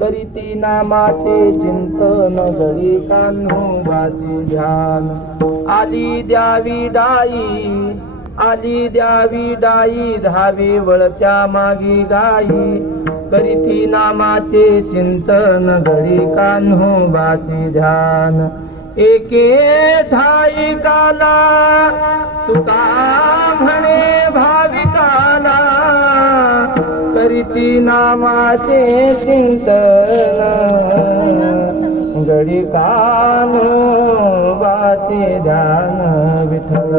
करीती नामाचे चिंतन घरी कान्होबाचे ध्यान आली द्यावी डाई धावे वळत्या मागी गाई करीती नामाचे चिंतन घडी कान्होबाचे ध्यान एके ठाई काला तुका म्हणे भाविकाला करीती नामाचे चिंतन घडी कान्होबाचे ध्यान विठ्ठल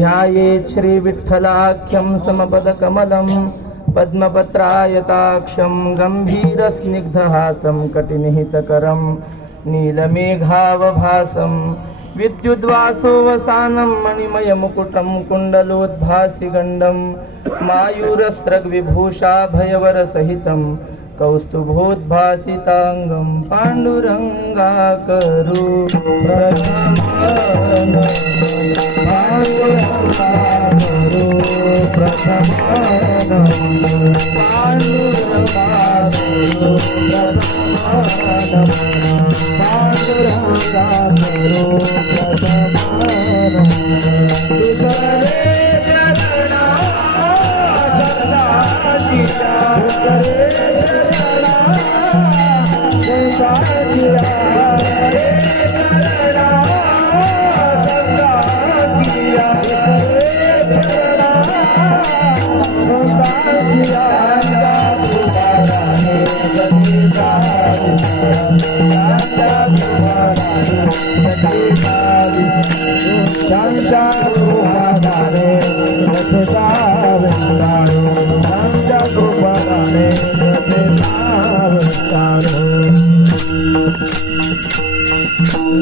ध्यायेत् श्री विठ्ठलाख्यं समपदकमलं पद्मपत्रायताक्षं गम्भीरस्निग्धहासं कटिनिहितकरं नीलमेघावभासं विद्युद्वासोवसानं मणिमयमुकुटं कुण्डलोद्भासिगण्डं मायूरस्रग्विभूषाभयवरसहितं कौस्तुभोद्भासितांगं पाण्डुरङ्गाकरु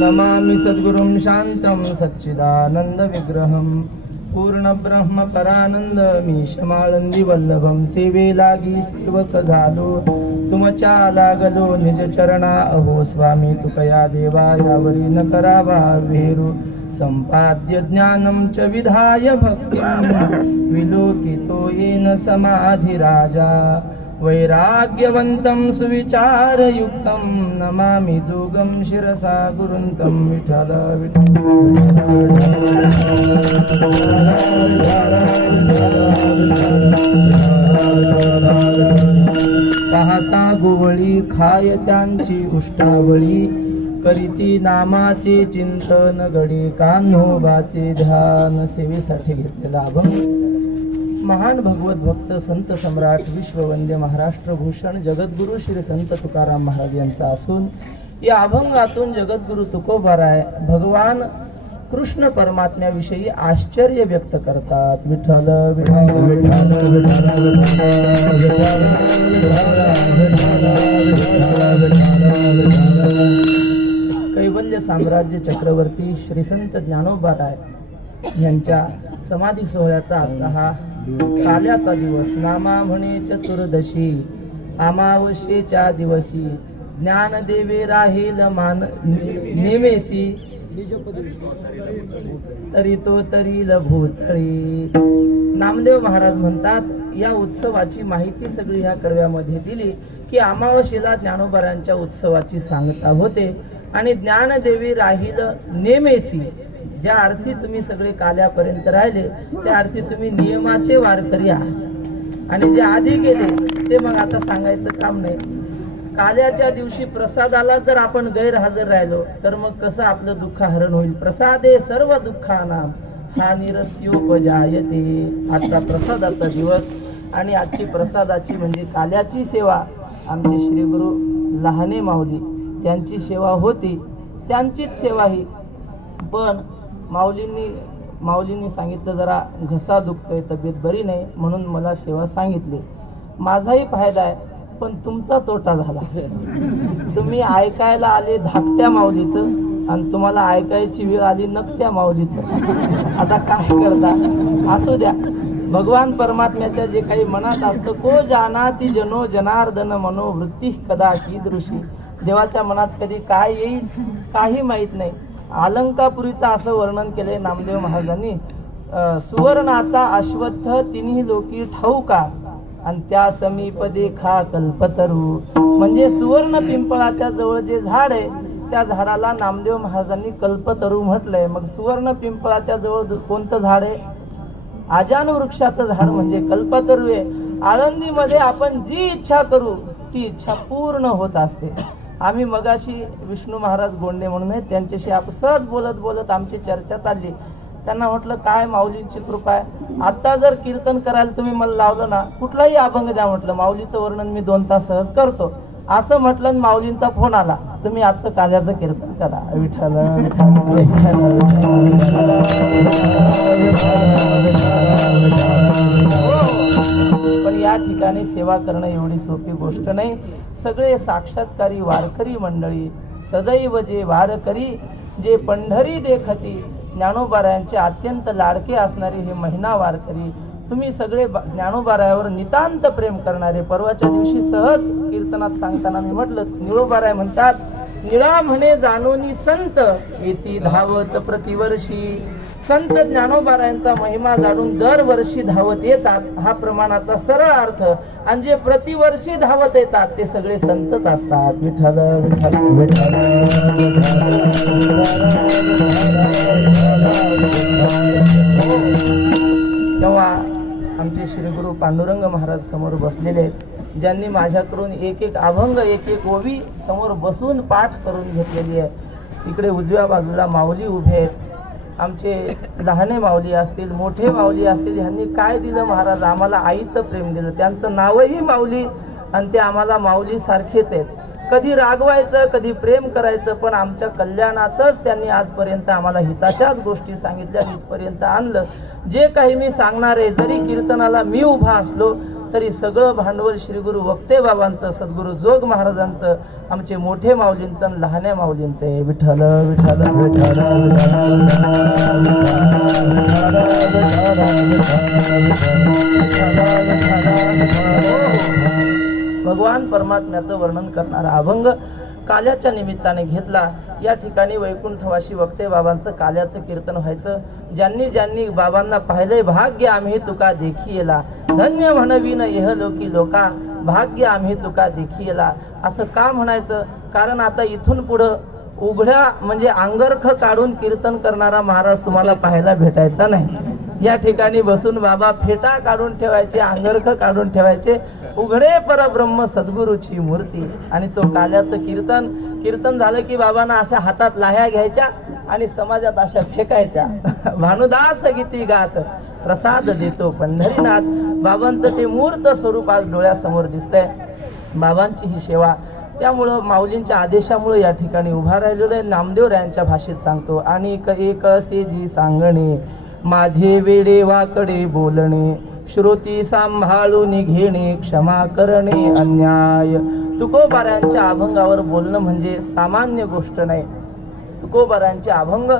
नमामि सद्गुरुं शान्तं सच्चिदानंद विग्रहं पूर्ण ब्रह्म परानंद मीशमाळंदी वल्लभं सेवे लागी सेवक झालो तुमच्या लागलो निज चरणा अहो स्वामी तुकया देवा यावरी न करावा वेरू संपाद्य ज्ञानं च विधाय भक्तिं विलोकितो येन समाधिराजा वैराग्यवन्तं सुविचारयुक्तं नमामि जोगं शिरसा गुरुन्तं विठ्ठल पाहता गोवळी खाय त्यांची उष्टावळी करीती नामाचे चिंतन घडी कान्होबाचे ध्यान सेवेसाठी घेतलेला अभंग महान भगवत भक्त संत सम्राट विश्ववंद्य महाराष्ट्र भूषण जगद्गुरु श्री संत तुकाराम महाराज यांचा असून या अभंगातून जगद्गुरु तुकोबाराय भगवान कृष्ण परमात्म्याविषयी आश्चर्य व्यक्त करतात. विठ्ठल विठ्ठल कैवल्य साम्राज्य चक्रवर्ती श्री संत ज्ञानोबाराय यांच्या समाधी सोहळ्याचा आजचा हा काल्याचा दिवस. नामा म्हणे चतुर्दशी अमावस्येच्या दिवसी, ज्ञानदेवे राहील मान नेमेसी, तरी तो तरील भूतळी. नामदेव महाराज म्हणतात, या उत्सवाची माहिती सगळी ह्या कडव्यामध्ये दिली की अमावस्येला ज्ञानोबारांच्या उत्सवाची सांगता होते आणि ज्ञानदेवी राहील नेमेसी, ज्या अर्थी तुम्ही सगळे काल्यापर्यंत राहिले त्या अर्थी तुम्ही नियमाचे वारकरी आहात आणि जे आधी गेले ते मग आता सांगायचं काम नाही. काल्याच्या दिवशी प्रसादाला जर आपण गैरहजर राहिलो तर मग कसं आपलं दुःख हरण होईल. प्रसादे सर्व दुःखानां हा निरस्योपजायते. आजचा प्रसादाचा दिवस आणि आजची प्रसादाची म्हणजे काल्याची सेवा आमचे श्री गुरु लहाने माऊली त्यांची सेवा होती, त्यांचीच सेवा ही. पण माऊलींनी सांगितलं जरा घसा दुखतोय, तब्येत बरी नाही म्हणून मला सेवा सांगितली. माझाही फायदा आहे पण तुमचा तोटा झाला. तुम्ही ऐकायला आले धाकट्या माऊलीचं आणि तुम्हाला ऐकायची वेळ आली नकट्या माऊलीचं. आता काय करता, असू द्या. भगवान परमात्म्याच्या जे काही मनात असतं, को जानाति जनो जनार्दन मनोवृत्ती कदा कीदृशी. देवाच्या मनात कधी काय येईल काही माहित नाही. अलंकापुरीचं असं वर्णन केलंय नामदेव महाराजांनी, सुवर्णाचा अश्वत्थ तिन्ही लोकी ठाऊका आणि त्या समीप देखा कल्पतरू. म्हणजे सुवर्ण पिंपळाच्या जवळ जे झाड आहे त्या झाडाला नामदेव महाराजांनी कल्पतरू म्हटलंय. मग सुवर्ण पिंपळाच्या जवळ कोणतं झाड आहे? आजान वृक्षाचं झाड म्हणजे कल्पतरू आहे. आळंदीमध्ये आपण जी इच्छा करू ती इच्छा पूर्ण होत असते. आम्ही मगाशी विष्णू महाराज गोंडे म्हणून आहेत, त्यांच्याशी आपण सहज बोलत बोलत आमची चर्चा चालली. त्यांना म्हटलं काय माऊलींची कृपा आहे, आता जर कीर्तन करायला तुम्ही मला लावलं ना, कुठलाही अभंग द्या म्हटलं, माऊलीचं वर्णन मी 2 तास सहज करतो असं म्हटलं. माऊलींचा फोन आला, तुम्ही आजचं काल्याचं कीर्तन करा. विठ्ठल पण या ठिकाणी सेवा करणं एवढी सोपी गोष्ट नाही. सगळे साक्षात्कारी वारकरी मंडळी सदैव जे वारकरी जे पंढरी देखती, ज्ञानोबारायांचे अत्यंत लाडके असणारे हे महिना वारकरी, तुम्ही सगळे ज्ञानोबारायावर नितांत प्रेम करणारे. परवाच्या दिवशी सहज कीर्तनात सांगताना मी म्हटलं, निळोबाराय म्हणतात, निळा म्हणे जाणोनी संत येती धावत प्रतिवर्षी. संत ज्ञानोबारायांचा महिमा जाणून दरवर्षी धावत येतात, हा प्रमाणाचा सरळ अर्थ. आणि जे प्रतिवर्षी धावत येतात ते सगळे संतच असतात. विठ्ठल विठ्ठल विठ्ठल. तेव्हा आमचे श्री गुरु पांडुरंग महाराज समोर बसलेले आहेत, ज्यांनी माझ्याकडून एक एक अभंग एक एक ओवी समोर बसून पाठ करून घेतलेली आहे. इकडे उजव्या बाजूला माऊली उभे आहेत, आमचे लहाने माऊली असतील मोठे माऊली असतील. ह्यांनी काय दिलं महाराज, आम्हाला आईचं प्रेम दिलं. त्यांचं नावही माऊली आणि ते आम्हाला माऊली सारखेच आहेत. कधी रागवायचं कधी प्रेम करायचं, पण आमच्या कल्याणाचंच त्यांनी आजपर्यंत आम्हाला हिताच्याच गोष्टी सांगितल्या, इथपर्यंत आणलं. जे काही मी सांगणार आहे, जरी कीर्तनाला मी उभा असलो तरी सगळं भांडवल श्री गुरु वक्ते बाबांचं, सद्गुरु जोग महाराजांचं, आमचे मोठे माऊलींचं आणि लहान्या माऊलींचं आहे. विठ्ठल विठ्ठल विठ्ठल. भगवान परमात्म्याचं वर्णन करणारा अभंग काल्याच्या निमित्ताने घेतला. या ठिकाणी वैकुंठवासी वक्ते बाबांचं काल्याचं कीर्तन व्हायचं. ज्यांनी ज्यांनी बाबांना पाहिलंय, भाग्य आम्ही तुका देखियेला, धन्य म्हणवीन इहलोकी लोका, भाग्य आम्ही तुका देखियेला. असं का म्हणायचं? कारण आता इथून पुढं उघड्या म्हणजे अंगरख काढून कीर्तन करणारा महाराज तुम्हाला पाहायला भेटायचा नाही. या ठिकाणी बसून बाबा फेटा काढून ठेवायचे, अंगरख काढून ठेवायचे. उघडे परब्रह्म सद्गुरूची मूर्ती. आणि तो काल्याचं कीर्तन झालं की बाबांना अशा हातात लाह्या घ्यायच्या आणि समाजात अशा फेकायच्या. भानुदास गीती गात प्रसाद देतो पंढरीनाथ. बाबांचं ते मूर्त स्वरूप आज डोळ्यासमोर दिसतंय. बाबांची ही सेवा, त्यामुळं माऊलींच्या आदेशामुळे या ठिकाणी उभा राहिलेलो आहे. नामदेवरायांच्या भाषेत सांगतो, आणि एक असे जी सांगणे, माझे वेडे वाकडे बोलणे, श्रुती सांभाळून घेणे, क्षमा करणे अन्याय. तुकोबारायांच्या अभंगावर बोलणं म्हणजे सामान्य गोष्ट नाही. तुकोबारांचे अभंग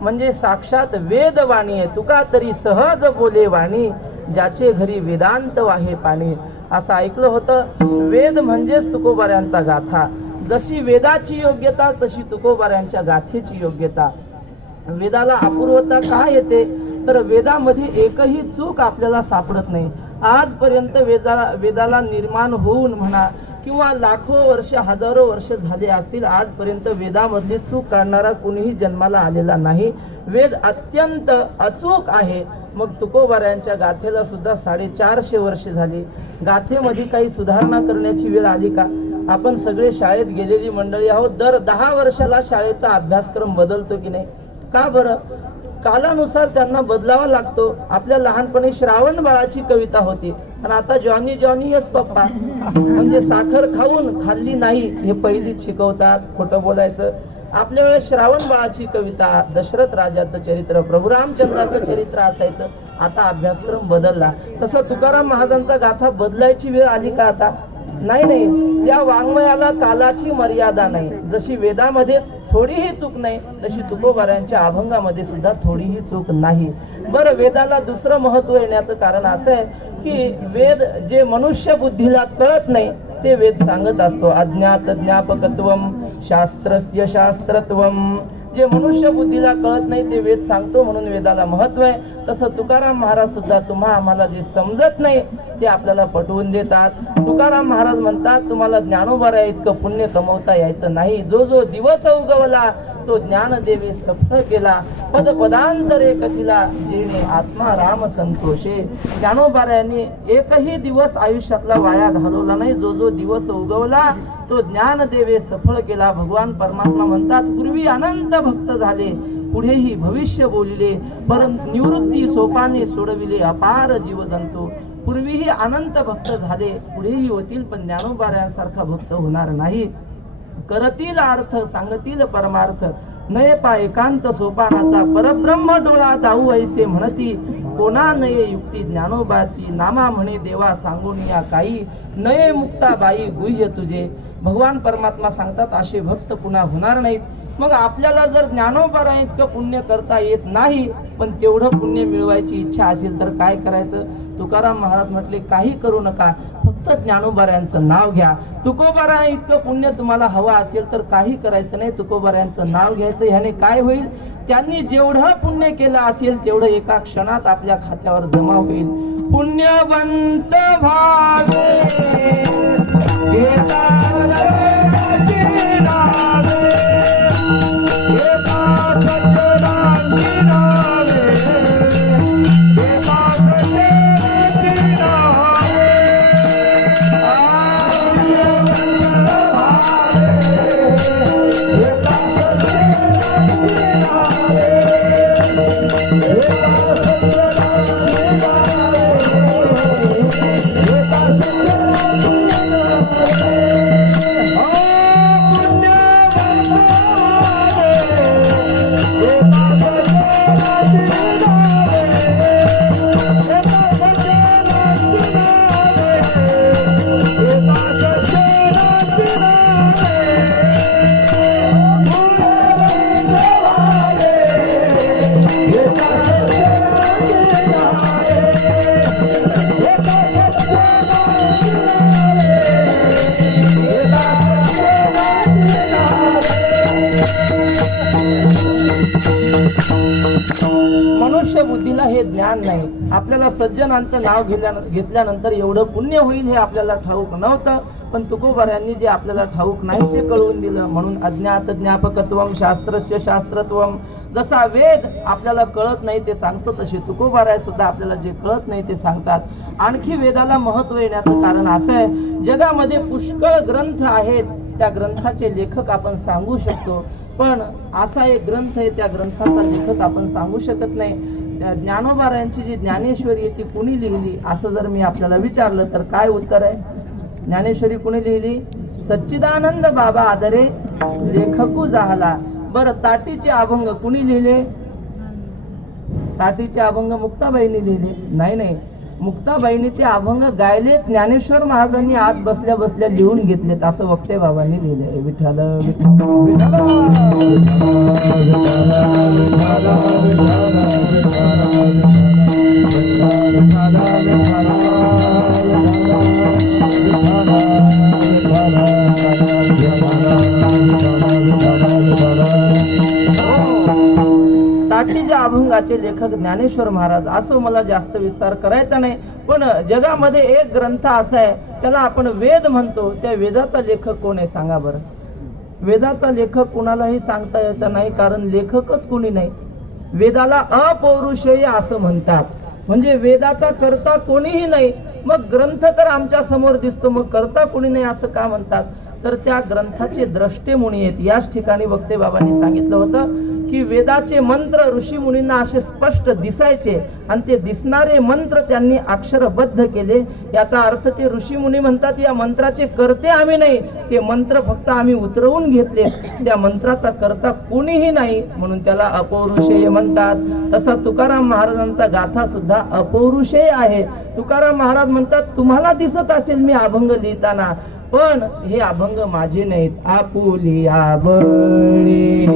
म्हणजे साक्षात वेदवाणी आहे. तुका तरी सहज बोले वाणी, ज्याचे घरी वेदांत वाहे पाणी. असं ऐकलं होतं. वेद म्हणजेच तुकोबारांचा गाथा. जशी वेदाची योग्यता तशी तुकोबारांच्या गाथेची योग्यता. वेदाला अपूर्वता काय येते तर वेदामध्ये एकही चूक आपल्याला सापडत नाही. आजपर्यंत वेदाला निर्माण होऊन म्हणा किंवा लाखो वर्ष हजारो वर्ष झाले असतील, आजपर्यंत वेदामधली चूक काढणारा कोणीही जन्माला आलेला नाही. वेद अत्यंत अचूक आहे. मग तुकोबारांच्या गाथेला सुद्धा 450 वर्षे झाली. गाथेमध्ये काही सुधारणा करण्याची वेळ आली का? आपण सगळे शाळेत गेलेली मंडळी आहोत. दर 10 वर्षाला शाळेचा अभ्यासक्रम बदलतो की नाही? का बरं? कालानुसार त्यांना बदलावा लागतो. आपल्या लहानपणी श्रावण बाळाची कविता होती आणि आता जॉनी जॉनी यस पप्पा म्हणजे साखर खाऊन खाल्ली नाही हे पहिलीच शिकवतात. खोटं बोलायचं. आपल्या वेळेस श्रावण बाळाची कविता, दशरथ राजाचं चरित्र, प्रभू रामचंद्राचं चरित्र असायचं. आता अभ्यासक्रम बदलला. तसं तुकाराम महाराजांचा गाथा बदलायची वेळ आली का आता? नाही. त्या वाङ्मयाला कालाची मर्यादा नाही. जशी वेदामध्ये थोडीही चूक नाही तशी तुकोबारांच्या अभंगामध्ये सुद्धा थोडीही चूक नाही. बरं, वेदाला दुसरं महत्व येण्याचं कारण असं आहे की वेद जे मनुष्य बुद्धीला कळत नाही ते वेद सांगत असतो. अज्ञात ज्ञापकत्वम शास्त्रस्य शास्त्रत्वम. जे मनुष्य बुद्धीला कळत नाही ते वेद सांगतो म्हणून वेदाला महत्व आहे. तसं तुकाराम महाराज सुद्धा तुम्हा आम्हाला जे समजत नाही ते आपल्याला पटवून देतात. तुकाराम महाराज म्हणतात तुम्हाला ज्ञानोबारा इतकं पुण्य कमवता यायचं नाही. जो जो दिवस उगवला तो ज्ञानदेवे सफळ केला. पद पदांतरे कथिला जेणे आत्मा राम संतोषे. ज्ञानोबारायांनी एकही दिवस आयुष्यातला वाया घालवला नाही. जो जो दिवस उगवला तो ज्ञानदेवे सफळ केला. भगवान परमात्मा म्हणतात पूर्वी अनंत भक्त झाले, पुढेही भविष्य बोलिले, परंतु निवृत्ती सोपाने सोडविले अपार जीवजंतू. पूर्वीही अनंत भक्त झाले, पुढेही होतील, पण ज्ञानोबारायांसारखा भक्त होणार नाही. करतील अर्थ सांगतील परमार्थ, नये पा एकांत सोपानाचा, परब्रह्म डोळा दाऊ ऐसे म्हणती, कोणा नये युक्ती ज्ञानोबाची, नामा म्हणे देवा सांगून या काही, नये मुक्ताबाई गुह्य तुझे. भगवान परमात्मा सांगतात असे भक्त पुन्हा होणार नाहीत. मग आपल्याला जर ज्ञानोबारा इतकं पुण्य करता येत नाही, पण तेवढं पुण्य मिळवायची इच्छा असेल तर काय करायचं? तुकाराम महाराज म्हटले काही करू नका, फक्त ज्ञानोबारायांचं नाव घ्या. तुकोबारा इतकं पुण्य तुम्हाला हवं असेल तर काही करायचं नाही, तुकोबारायांचं नाव घ्यायचं. ह्याने काय होईल? त्यांनी जेवढं पुण्य केलं असेल तेवढं एका क्षणात आपल्या खात्यावर जमा होईल. पुण्यवंत भावे मनुष्य बुद्धीला हे ज्ञान नाही. आपल्याला सज्जनांचं नाव घेतल्यानंतर एवढं पुण्य होईल हे आपल्याला ठाऊक नव्हतं, पण तुकोबारायांनी जे आपल्याला ठाऊक नाही ते कळवून दिलं. म्हणून अज्ञात ज्ञापकत्वम शास्त्रस्य शास्त्रत्वम. जसा वेद आपल्याला कळत नाही ते सांगतो, तसे तुकोबाराय सुद्धा आपल्याला जे कळत नाही ते सांगतात. आणखी वेदाला महत्व येण्याचं कारण असं आहे, जगामध्ये पुष्कळ ग्रंथ आहेत, त्या ग्रंथाचे लेखक आपण सांगू शकतो, पण असा एक ग्रंथ आहे त्या ग्रंथाचा लेखक आपण सांगू शकत नाही. ज्ञानोबारायांची जी ज्ञानेश्वरी ती कुणी लिहिली असं जर मी आपल्याला विचारलं तर काय उत्तर आहे? ज्ञानेश्वरी कुणी लिहिली? सच्चिदानंद बाबा आदरे लेखकू जाहला. बरं, ताटीचे अभंग कुणी लिहिले? ताटीचे अभंग मुक्ताबाईंनी लिहिले? नाही. मुक्ताबाईंनी ते अभंग गायले, ज्ञानेश्वर महाराजांनी आत बसल्या बसल्या लिहून घेतलेत, असं वक्ते बाबांनी लिहिलंय. विठ्ठल ताटीच्या अभंगाचे लेखक ज्ञानेश्वर महाराज. असो, मला जास्त विस्तार करायचा नाही, पण जगामध्ये एक ग्रंथ असा आहे त्याला आपण वेद म्हणतो. त्या वेदाचा लेखक कोण आहे सांगा बरं? वेदाचा लेखक कुणालाही सांगता येत नाही, कारण लेखकच कोणी नाही. वेदाला अपौरुषेय असं म्हणतात, म्हणजे वेदाचा कर्ता कोणीही नाही. मग ग्रंथ तर आमच्या समोर दिसतो, मग कर्ता कोणी नाही असं का म्हणतात? तर त्या ग्रंथाचे द्रष्टे मुनी आहेत. याच ठिकाणी वक्ते बाबांनी सांगितलं होतं की वेदाचे मंत्र ऋषी मुनींना असे स्पष्ट दिसायचे आणि ते दिसणारे मंत्र त्यांनी अक्षरबद्ध केले. याचा अर्थ ते ऋषी मुनी म्हणतात या मंत्राचे कर्ते आम्ही नाही, ते मंत्र फक्त आम्ही उतरवून घेतले, त्या मंत्राचा कर्ता कोणीही नाही, म्हणून त्याला अपौरुषेय म्हणतात. तसा तुकाराम महाराजांचा गाथा सुद्धा अपौरुषेय आहे. तुकाराम महाराज म्हणतात तुम्हाला दिसत असेल मी अभंग लिहिताना, पण हे अभंग माझे नाहीत. आपुलिया बळी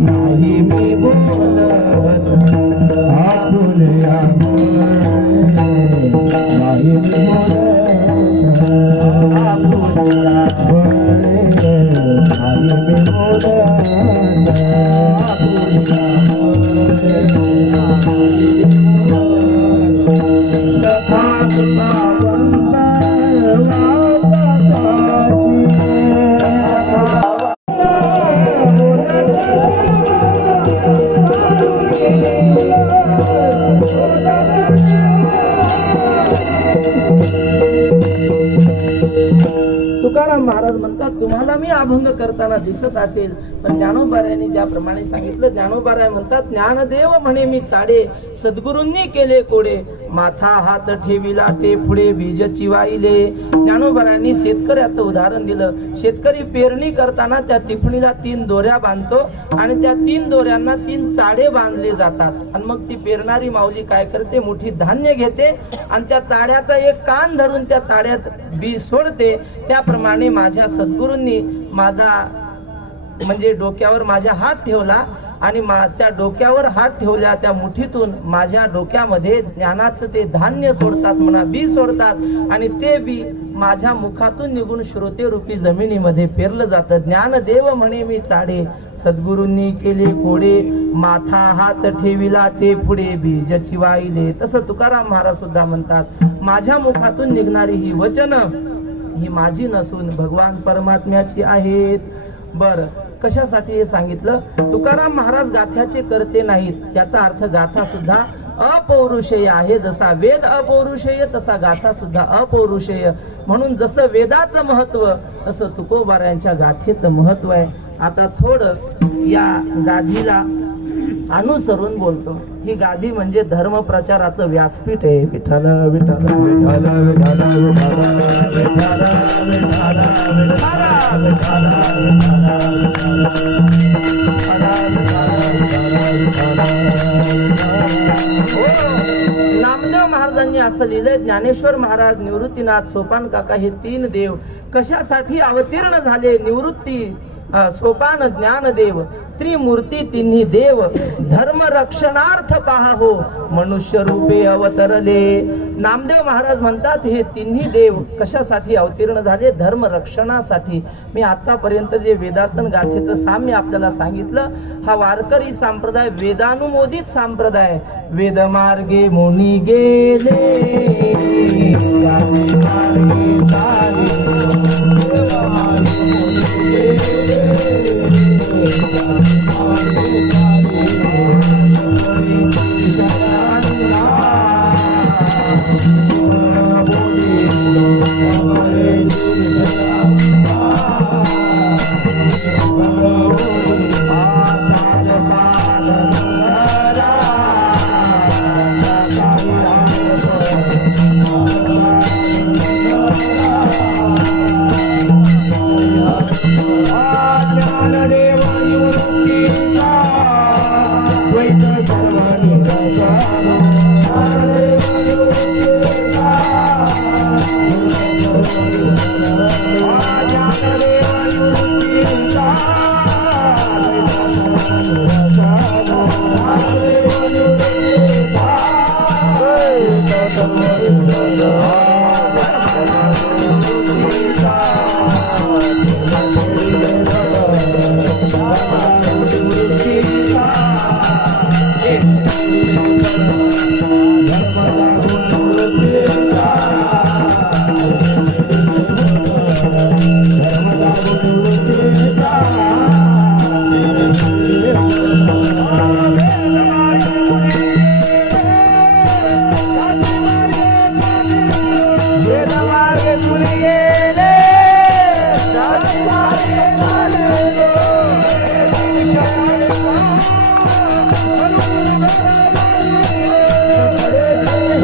नाही मी बोलत, आपुलिया नाही मी बोलत, आपुलिया बळी नाही मी बोलत, तुकाराम महाराज म्हणतात तुम्हाला मी अभंग करताना दिसत असेल, पण ज्ञानोबारायांनी ज्याप्रमाणे सांगितलं, ज्ञानोबाराय म्हणतात ज्ञानदेव म्हणे मी चाडे, सद्गुरूंनी केले कोडे, माथा हात ठेविला ते पुढे बीज चिवाईले. ज्ञानोबारायांनी शेतकऱ्याचं उदाहरण दिलं. शेतकरी पेरणी करताना त्या टिपणीला 3 दोऱ्या बांधतो आणि त्या 3 दोऱ्यांना 3 चाडे बांधले जातात, आणि मग ती पेरणारी माऊली काय करते, मुठी धान्य घेते आणि त्या चाड्याचा एक कान धरून त्या चाड्यात बी सोडते. त्याप्रमाणे माझ्या सद्गुरूंनी माझा म्हणजे डोक्यावर माझा हात ठेवला आणि त्या डोक्यावर हात ठेवल्या त्या मुठीतून माझ्या डोक्यामध्ये ज्ञानाचं ते धान्य सोडतात, म्हणा बी सोडतात, आणि ते बी माझ्या मुखातून निघून श्रोते रूपी जमिनीमध्ये पेरलं जातं. ज्ञानदेव म्हणे मी चाडे, सद्गुरूंनी केले कोडे, माथा हात ठेविला ते पुढे बीज चिवाईले. तसं तुकाराम महाराज सुद्धा म्हणतात माझ्या मुखातून निघणारी ही वचन ही माझी नसून भगवान परमात्म्याची आहेत. बर, कशासाठी हे सांगितलं? तुकाराम महाराज गाथ्याचे करते नाहीत, याचा अर्थ गाथा सुद्धा अपौरुषेय आहे. जसा वेद अपौरुषेय तसा गाथा सुद्धा अपौरुषेय. म्हणून जसं वेदाचं महत्व तसं तुकोबारायांच्या गाथेचं महत्व आहे. आता थोडं या गादीला अनुसरून बोलतो. ही गादी म्हणजे धर्म प्रचाराचं व्यासपीठ आहे. विठ्ठल विठ्ठल विठ्ठल विठ्ठल नामदेव महाराजांनी असं लिहिलंय, ज्ञानेश्वर महाराज, निवृत्तीनाथ, सोपान काका हे 3 देव कशासाठी अवतीर्ण झाले? निवृत्ती, सोपान, ज्ञानदेव, त्रिमूर्ती तिन्ही देव धर्म रक्षणार्थ पहा हो मनुष्य रूपे अवतरले. नामदेव महाराज म्हणतात हे तिन्ही देव कशासाठी अवतीर्ण झाले? धर्म रक्षणासाठी. मी आतापर्यंत जे वेदाचन गाथेचं साम्य आपल्याला सांगितलं, हा वारकरी संप्रदाय वेदानुमोदित संप्रदाय. वेद मार्गे मुनी गेले,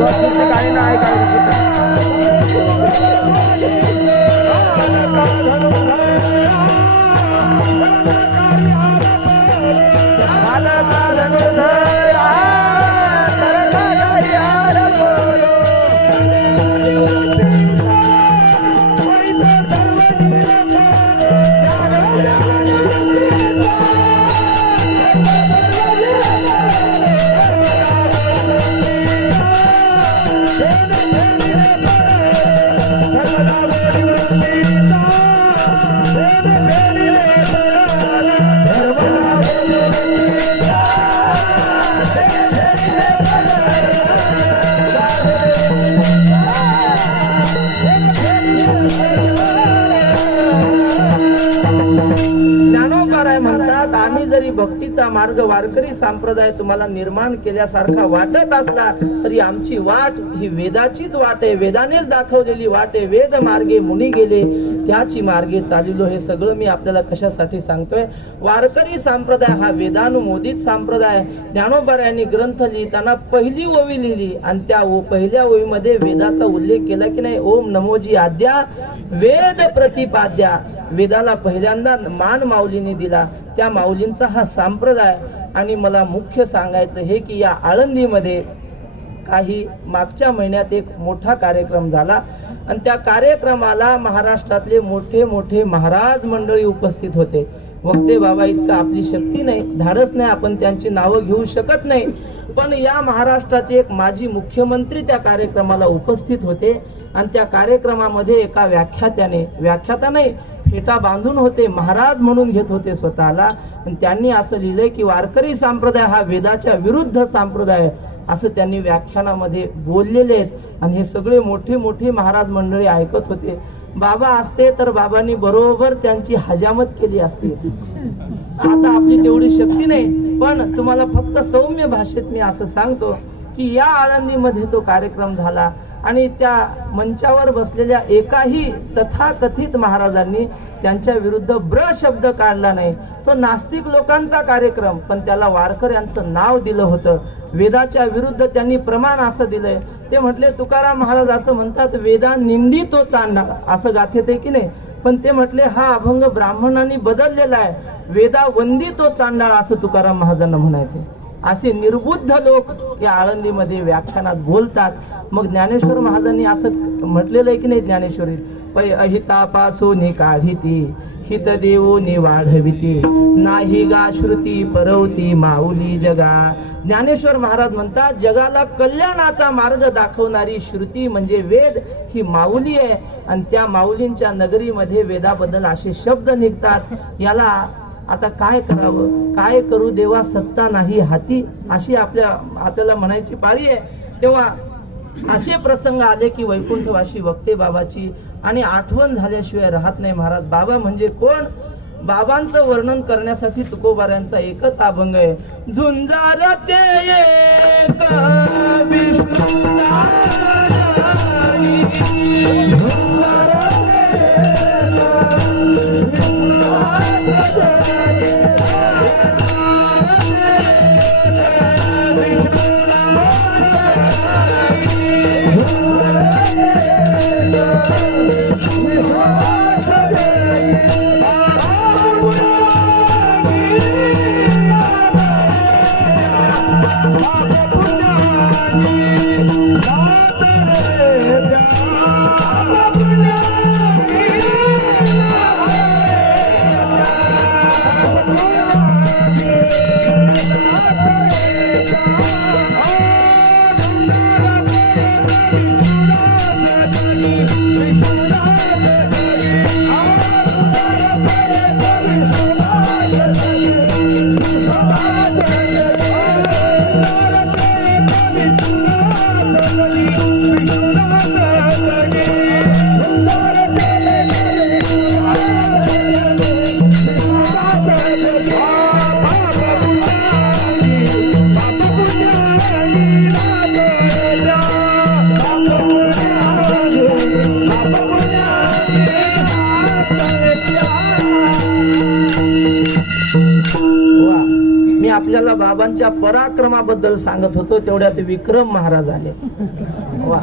काही नाही म्हणतात, आम्ही जरी भक्तीचा मार्ग वारकरी संप्रदाय तुम्हाला निर्माण केल्यासारखा वाटत असला तरी आमची वाट ही वेदाचीच वाट आहे, वेदानेच दाखवलेली वाट आहे. वेद मार्गे मुनी गेले त्याची मार्गे चालिलो. हे सगळं मी आपल्याला कशासाठी सांगतोय? वारकरी संप्रदाय हा वेदानुमोदित संप्रदाय. ज्ञानोबा यांनी ग्रंथ लिहिताना पहिली ओवी लिहिली आणि त्या पहिल्या ओवीमध्ये वेदाचा उल्लेख केला की नाही? ओम नमोजी आद्या वेद प्रतिपाद्या. वेदाला पहिल्यांदा मान माऊलीने दिला. त्या माऊलींचा हा संप्रदाय. आणि मला मुख्य सांगायचं हे की या आळंदीमध्ये काही मागच्या महिन्यात एक मोठा कार्यक्रम झाला आणि त्या कार्यक्रमाला महाराष्ट्रातले मोठे मोठे महाराज मंडळी उपस्थित होते. वक्ते बाबा इतका आपली शक्ती नाही, धाडस नाही, आपण त्यांची नावं घेऊ शकत नाही. पण या महाराष्ट्राचे एक माजी मुख्यमंत्री त्या कार्यक्रमाला उपस्थित होते आणि त्या कार्यक्रमामध्ये एका व्याख्याता नाही, फेटा बांधून होते, महाराज म्हणून घेत होते स्वतःला. आणि त्यांनी असं लिहिलंय की वारकरी संप्रदाय हा वेदाच्या विरुद्ध संप्रदाय, असं त्यांनी व्याख्यानामध्ये बोललेले आहेत. आणि हे सगळे मोठे मोठे महाराज मंडळी ऐकत होते. बाबा असते तर बाबांनी बरोबर त्यांची हजामत केली असती. आता आपली तेवढी शक्ती नाही, पण तुम्हाला फक्त सौम्य भाषेत मी असं सांगतो की या आळंदीमध्ये तो कार्यक्रम झाला आणि त्या मंचावर बसलेल्या एकाही तथाकथित महाराजांनी त्यांच्या विरुद्ध ब्र शब्द काढला नाही. तो नास्तिक लोकांचा कार्यक्रम, पण त्याला वारकऱ्यांचं नाव दिलं होतं. वेदाच्या विरुद्ध त्यांनी प्रमाण असं दिलंय. ते म्हटले, तुकाराम महाराज असं म्हणतात, वेदा निंदी तो चांडाळ, असं गाथेत आहे की नाही? पण ते म्हटले, हा अभंग ब्राह्मणांनी बदललेला आहे, वेदा वंदी तो चांडाळ, असं तुकाराम महाराजांना म्हणायचे. असे निर्बुद्ध लोक या आळंदीमध्ये व्याख्यानात बोलतात. मग ज्ञानेश्वर महाराजांनी असं म्हटलेलं आहे की नाही ज्ञानेश्वरी? अहितापासून काढिती हित देवोनी वाढविती, नाही गा श्रुती परवती माऊली जगा. ज्ञानेश्वर महाराज म्हणतात, जगाला कल्याणाचा मार्ग दाखवणारी श्रुती म्हणजे वेद ही माऊली आहे. आणि त्या माऊलींच्या नगरीमध्ये वेदाबद्दल असे शब्द निघतात. याला आता काय करावं? काय करू देवा, सत्ता नाही हाती, अशी आपल्याला म्हणायची पाळी आहे. तेव्हा असे प्रसंग आले की वैकुंठवासी वक्ते बाबाची आणि आठवण झाल्याशिवाय राहत नाही. महाराज बाबा म्हणजे कोण? बाबांचं वर्णन करण्यासाठी तुकोबाऱ्यांचा एकच अभंग आहे. झुंजार ते एक विष्णू बाबांच्या पराक्रमाबद्दल सांगत होतो तेवढ्यात विक्रम महाराज आले. वा,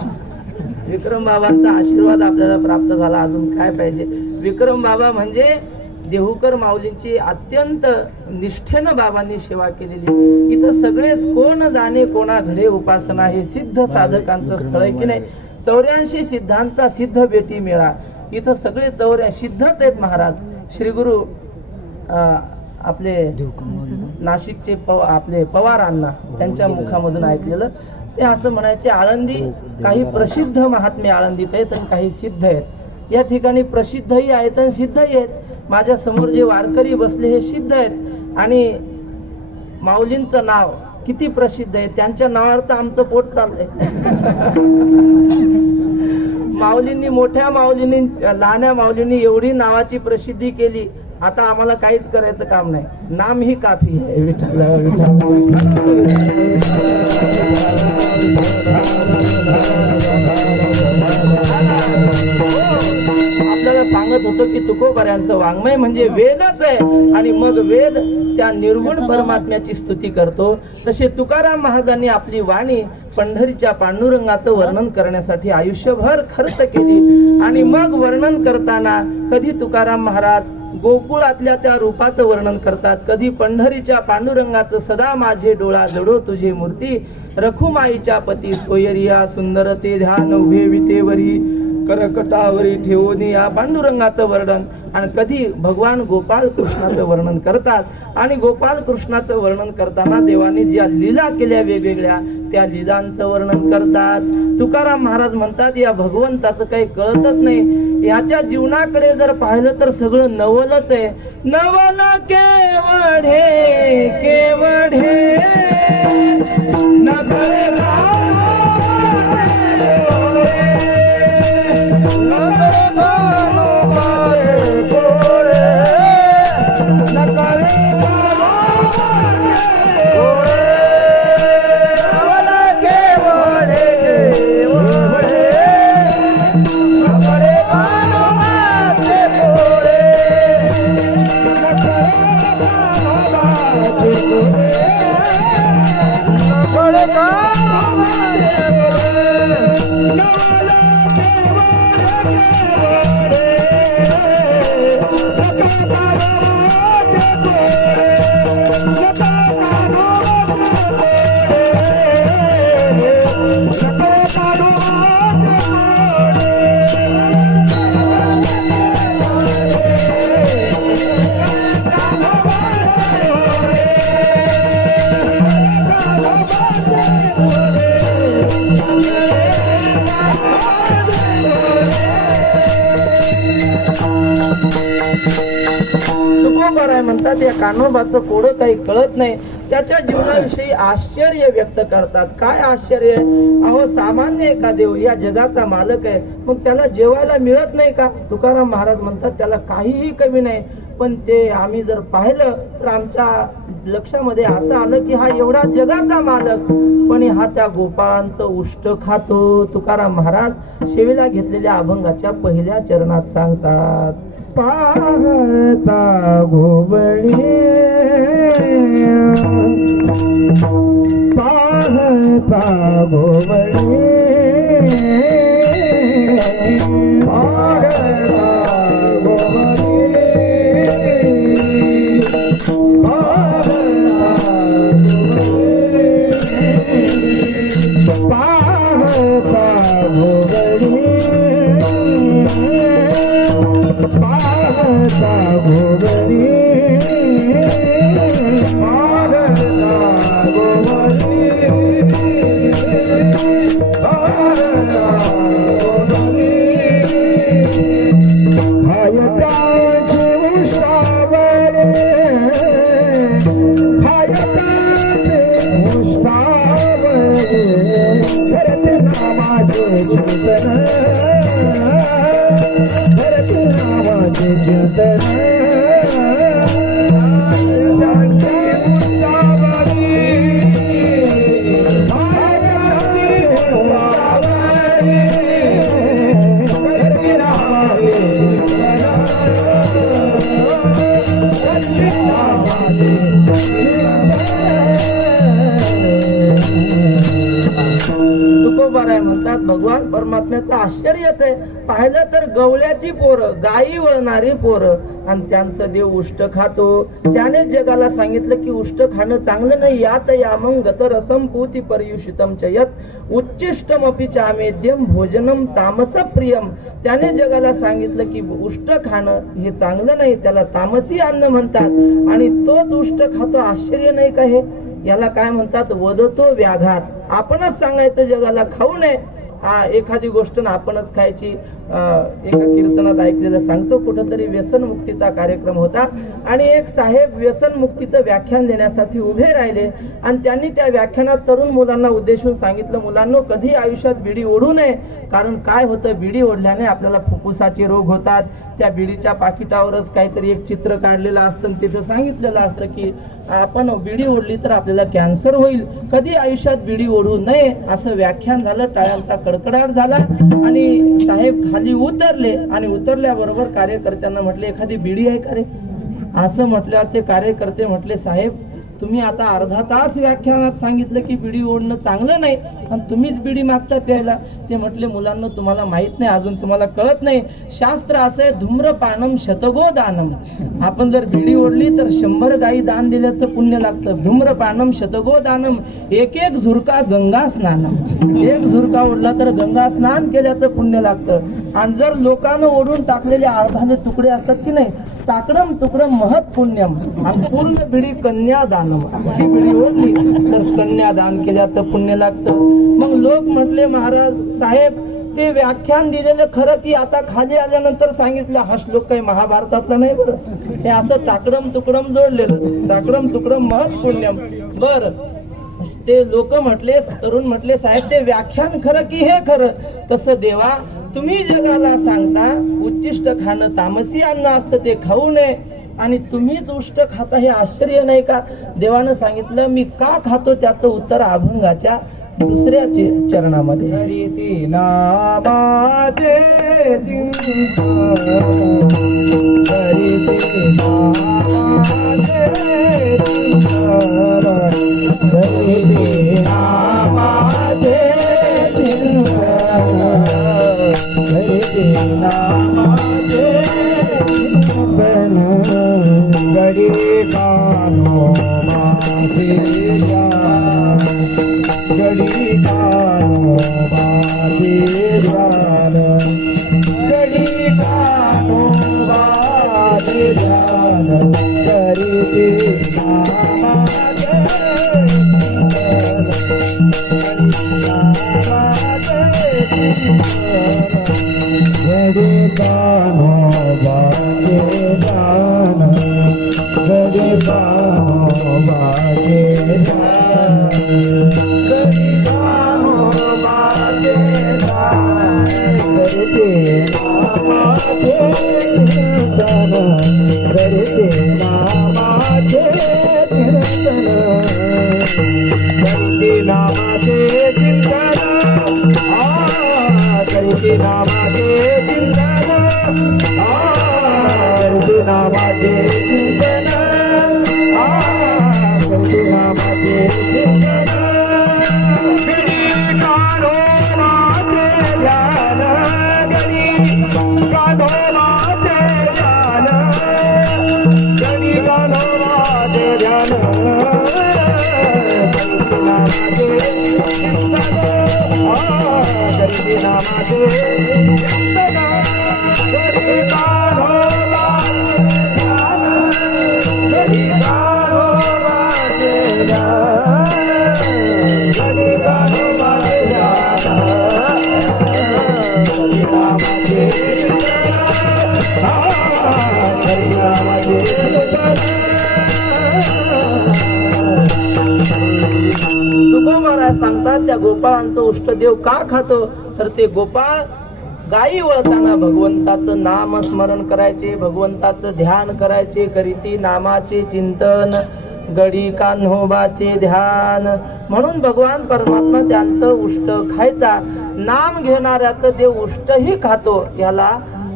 विक्रम बाबांचा आशीर्वाद आपल्याला प्राप्त झाला. अजून काय पाहिजे. विक्रम बाबा म्हणजे देहूकर माऊलींची अत्यंत निष्ठेनं बाबांनी सेवा केलेली. इथं सगळेच कोण जाणे कोणा घडे उपासना हे सिद्ध साधकांचं स्थळ आहे की नाही. 84 सिद्धांचा सिद्ध बेटी मेळा. इथं सगळे 84 सिद्धच आहेत महाराज. श्री गुरु आपले नाशिकचे आपले पवार अण्णा त्यांच्या मुखामधून ऐकलेलं ते असं म्हणायचे, आळंदी काही प्रसिद्ध महात्मे आळंदीत आहेत आणि काही सिद्ध आहेत. या ठिकाणी प्रसिद्धही आहेत आणि सिद्धही आहेत. माझ्या समोर जे वारकरी बसले हे सिद्ध आहेत आणि माऊलींचं नाव किती प्रसिद्ध आहे. त्यांच्या नावावर तर आमचं पोट चाललंय. माऊलींनी, मोठ्या माऊलींनी, लहान्या माऊलींनी एवढी नावाची प्रसिद्धी केली. आता आम्हाला काहीच करायचं काम नाही. नाम ही काफी आहे. विठ्ठल आपल्याला सांगत होतो की तुकोबाऱ्यांचं वाङ्मय म्हणजे वेदच आहे आणि मग वेद त्या निर्गुण परमात्म्याची स्तुती करतो. तसे तुकाराम महाराजांनी आपली वाणी पंढरीच्या पांडुरंगाचं वर्णन करण्यासाठी आयुष्यभर खर्च केली आणि मग वर्णन करताना कधी तुकाराम महाराज गोकुळातल्या त्या रूपाचं वर्णन करतात, कधी पंढरीच्या पांडुरंगाचं सदा माझे डोळा जडो तुझी मूर्ती रखुमाईच्या पती सोयरिया सुंदर ते ध्यान उभे विटेवरी करकटावरी ठेवून या पांडुरंगाचं वर्णन. आणि कधी भगवान गोपाल कृष्णाचं वर्णन करतात आणि गोपाल कृष्णाचं वर्णन करताना देवाने ज्या लीला केल्या वेगवेगळ्या त्या लीलांचं वर्णन करतात. तुकाराम महाराज म्हणतात या भगवंताचं काही कळतच नाही. याच्या जीवनाकडे जर पाहिलं तर सगळं नवलच आहे. नवल केवढे केवढे नकळे म्हणतात या कान्होबाचं कोडं काही कळत नाही. त्याच्या जीवनाविषयी आश्चर्य व्यक्त करतात. काय आश्चर्य? अहो सामान्य एका देव या जगाचा मालक आहे, मग त्याला जेवायला मिळत नाही का? तुकाराम महाराज म्हणतात त्याला काहीही कमी नाही. पण ते आम्ही जर पाहिलं तर आमच्या लक्षामध्ये असं आलं की हा एवढा जगाचा मालक पण हा त्या गोपाळांचं उष्ट खातो. तुकाराम महाराज सेवेला घेतलेल्या अभंगाच्या पहिल्या चरणात सांगतात, पाहता घोबळी पाहता घोबळी बरोबर आहे म्हणतात. भगवान परमात्म्याचं आश्चर्यच आहे. पाहिलं तर गवळ्याची पोरं, गायी वळणारी पोरं, आणि त्यांचं देव उष्ट खातो. त्याने जगाला सांगितलं की उष्ट खाणं चांगलं नाही. यात यामं गतरसम पूती पर्युषितम च यत् उच्चिष्टमपि चामेद्यम भोजनम तामस प्रियम. त्याने जगाला सांगितलं की उष्ट खाणं हे चांगलं नाही, त्याला तामसी अन्न म्हणतात, आणि तोच उष्ट खातो. आश्चर्य नाही का हे? याला काय म्हणतात? वदतो व्याघात. आपणच सांगायचं जगाला खाऊ नये. एखादी गोष्ट ना आपणच खायची. एका कीर्तनात ऐकलेलं सांगतो. कुठंतरी व्यसनमुक्तीचा कार्यक्रम होता आणि एक साहेब व्यसनमुक्तीचं व्याख्यान देण्यासाठी उभे राहिले आणि त्यांनी त्या व्याख्यानात तरुण मुलांना उद्देशून सांगितलं, मुलांनो कधी आयुष्यात बिडी ओढू नये. कारण काय होतं, बिडी ओढल्याने आपल्याला फुफ्फुसाचे रोग होतात. त्या बिडीच्या पाकिटावरच काहीतरी एक चित्र काढलेलं असतं, तिथं सांगितलेलं असतं की आपण बिडी ओढली तर आपल्याला कॅन्सर होईल. कधी आयुष्यात बिडी ओढू नये असं व्याख्यान झालं. टाळ्यांचा कडकडाट झाला आणि साहेब खाली उतरले आणि उतरल्याबरोबर कार्यकर्त्यांना म्हटले, एखादी बिडी आहे का रे? असं म्हटल्यावर ते कार्यकर्ते म्हटले, साहेब तुम्ही आता अर्धा तास व्याख्यानात सांगितलं की बिडी ओढणं चांगलं नाही आणि तुम्हीच बिडी मागता प्यायला. ते म्हटले, मुलांना तुम्हाला माहित नाही, अजून तुम्हाला कळत नाही. शास्त्र असं आहे, धूम्रपानम शतगो दानम. आपण जर बिडी ओढली तर 100 गायी दान दिल्याचं पुण्य लागतं. धूम्रपानम शतगो दानम, एक एक झुरका गंगा स्नानम. एक झुरका ओढला तर गंगा स्नान केल्याचं पुण्य लागतं. आणि जर लोकांना ओढून टाकलेले अर्धाले तुकडे असतात की नाही, ताकडम तुकडम महत पुण्यम, आणि पूर्ण बिडी कन्यादान. बिडी ओढली तर कन्यादान केल्याचं पुण्य लागतं. मग लोक म्हटले, महाराज साहेब ते व्याख्यान दिलेलं खरं की आता खाली आल्यानंतर सांगितलं? हा श्लोक काही महाभारतातला नाही बरं. हे असं ताकडम तुकडम जोडलेलं, ताकडम तुकडम महत पुण्यम. बर ते लोक म्हटले, तरुण म्हटले, साहेब ते व्याख्यान खरं की हे खरं? तसं देवा तुम्ही जगाला सांगता उच्चिष्ट खाणं तामसी अन्न असतं, ते खाऊ नये, आणि तुम्हीच उष्ट खाता, हे आश्चर्य नाही का? देवानं सांगितलं, मी का खातो त्याचं उत्तर अभंगाच्या दुसऱ्या चरणामध्ये. हरिती नामाचे चिंतन, हरिती नामाचे चिंतन, हरिती नामाचे चिंतन, हरिती नामाचे चिंतन, गरी कानो माथे ध्यान, गडी कानो माथे ध्यान, गडी कानो माथे ध्यान, करीते नामाचे गडी कानो माथे ध्यान, गडी कानो माथे ध्यान, गडी कानो माथे ध्यान, करते नामाचे कीर्तन, करते नामाचे कीर्तन, करते नामाचे चिंतन, करते नामाचे चिंतन, करते नामाचे चिंतन, करते नामाचे चिंतन, गडी कानो माथे ध्यान, गडी कानो माथे ध्यान, गडी कानो माथे ध्यान, करते नामाचे चिंतन, करते नामाचे चिंतन, गडी कानो माथे ध्यान, गडी कानो माथे ध्यान, गडी कानो माथे ध्यान, गडी नामाचे चिंतन, गडी नामाचे चिंतन. तुकोबा महाराज सांगतात, त्या गोपाळांचं उष्टदेव का खातो? तर ते गोपाळ गायी वळताना भगवंताचं नाम स्मरण करायचे, भगवंताचं ध्यान करायचे, करीती नामाचे चिंतन, गडी कान्होबाचे ध्यान. म्हणून भगवान परमात्मा त्यांचं उष्ट खायचा. नाम घेणाऱ्याचं देव उष्टही खातो. याला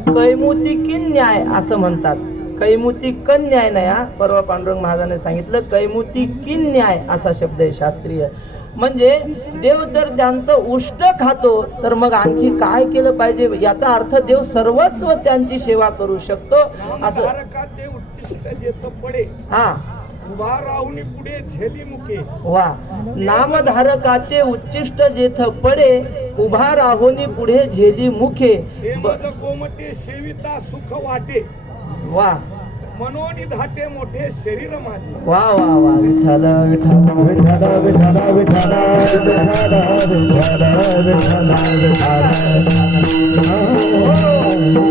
कैमुतिकी न्याय असं म्हणतात. कैमुतिक न्याय नाही हा. परवा पांडुरंग महाराजांनी सांगितलं कैमुतिकी न्याय असा शब्द आहे शास्त्रीय. म्हणजे देव जर त्यांचं उष्ट खातो तर मग आणखी काय केलं पाहिजे? याचा अर्थ देव सर्वस्व त्यांची सेवा करू शकतो असं. नामधारकाचे उच्चिष्ट जेथ पडे हा उभा राहून पुढे झेली मुखे. वा. नामधारकाचे उच्चिष्ट जेथ पडे उभा राहुनी पुढे झेली मुखे. हे मज कोमटे सेविता सुख वाटे वा मनोनी धाटे मोठे शरीर माझे. वा वा वा. विठ्ठल विठ्ठल विठ्ठल विठ्ठल विठ्ठल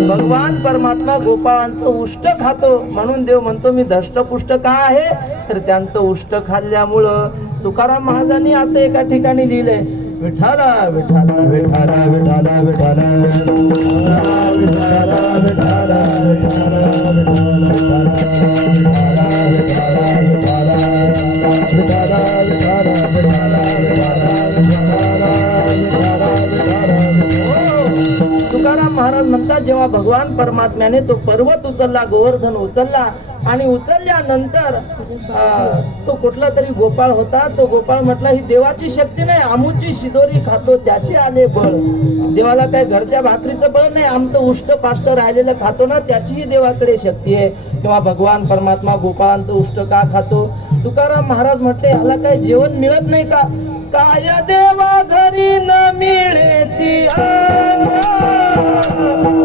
भगवान परमात्मा गोपाळांचं उष्ट खातो म्हणून देव म्हणतो मी धष्टपुष्ट का आहे तर त्यांचं उष्ट खाल्ल्यामुळं. तुकाराम महाराजांनी असं एका ठिकाणी लिहिलंय विठ्ठल विठ्ठल विठ्ठल विठ्ठल विठ्ठल तुकाराम महाराज म्हणतात जेव्हा भगवान परमात्म्याने तो पर्वत उचलला, गोवर्धन उचलला आणि उचलल्यानंतर तो कुठला तरी गोपाळ होता. तो गोपाळ म्हटला ही देवाची शक्ती नाही, आमूची शिदोरी खातो त्याचे आले बळ. देवाला काय घरच्या भाकरीचं बळ नाही, आमचं उष्ट पाष्ट राहिलेलं खातो ना त्याचीही देवाकडे शक्ती आहे. तेव्हा भगवान परमात्मा गोपाळांचं उष्ट का खातो? तुकाराम महाराज म्हटले याला काय जेवण मिळत नाही का? काय देवा घरी न मिळेची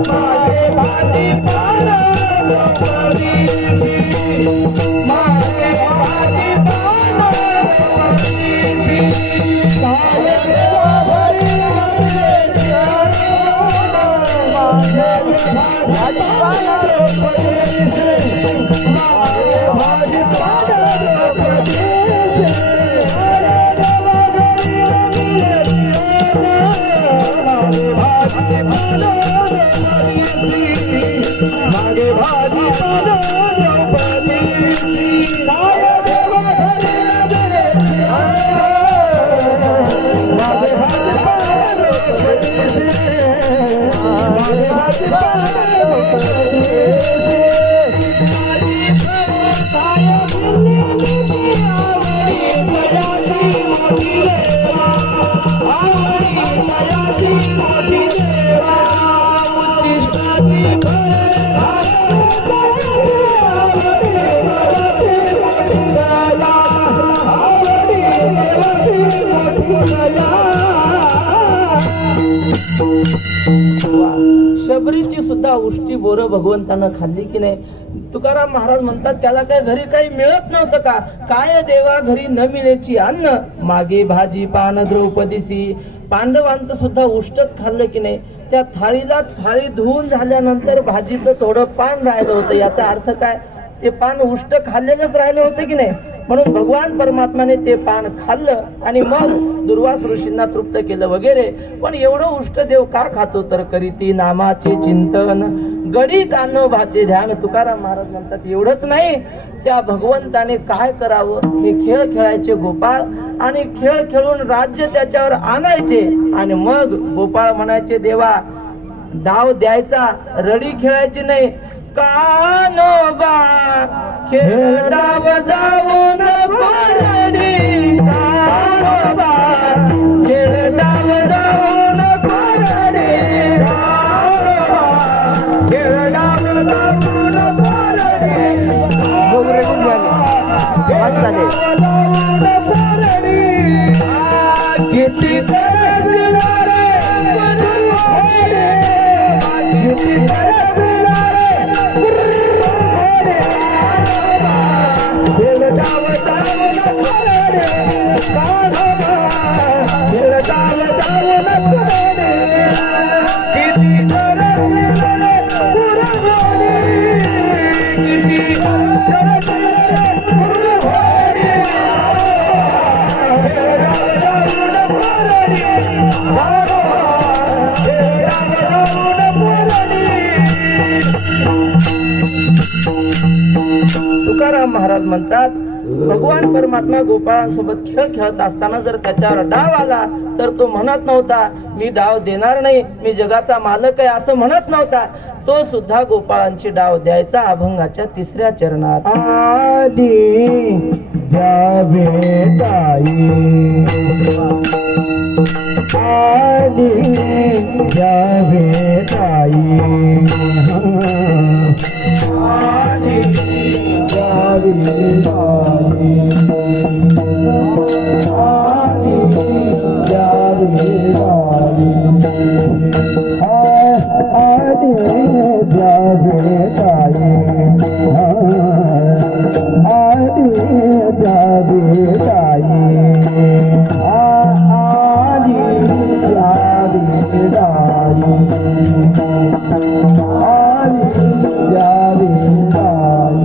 माझे भाजी पान माझे भाजी पान काय देवा घरी न मिळेची माझे भाजी पान मागे भाजी शबरीची सुद्धा उष्टी बोरं भगवंतानं खाल्ली की नाही? तुकाराम महाराज म्हणतात त्याला काय घरी काही मिळत नव्हतं का? काय देवा घरी न मिळेची अन्न मागे भाजी पान द्रौपदीसी. पांडवांचं सुद्धा उष्टच खाल्लं की नाही? त्या थाळीला थाळी धुवून झाल्यानंतर भाजीचं थोडं पान राहिलं होतं. याचा अर्थ काय? ते पान उष्ट खाल्लेलंच राहिलं होतं की नाही? म्हणून भगवान परमात्माने ते पान खाल्लं आणि मग दुर्वास ऋषींना तृप्त केलं वगैरे. पण एवढं उष्ट देव का खातो तर करीती नामाचे चिंतन गडी कान्होबाचे ध्यान. तुकाराम महाराज म्हणतात एवढंच नाही, त्या भगवंताने काय करावं? हे खेळ खेळायचे गोपाळ आणि खेळ खेळून राज्य त्याच्यावर आणायचे आणि मग गोपाळ म्हणायचे देवा डाव द्यायचा, रडी खेळायची नाही. कान्होबा खेळ डाव जाऊन रडी कान्होबा खेळ डाव जाऊन रडी खेळ डाव जाऊन किती तुकाराम महाराज म्हणतात भगवान परमात्मा गोपाळांसोबत खेळ खेळत असताना जर त्याच्यावर डाव आला तर तो म्हणत नव्हता मी डाव देणार नाही, मी जगाचा मालक आहे असं म्हणत नव्हता. तो सुद्धा गोपाळांची डाव द्यायचा अभंगाच्या 3ऱ्या चरणात. आली द्यावे ताई, आली द्यावे ताई, आली द्यावे ताई, आली द्यावे ताई, आली द्यावे ताई, आली द्यावे ताई, आली द्यावे ताई, आली द्यावे ताई,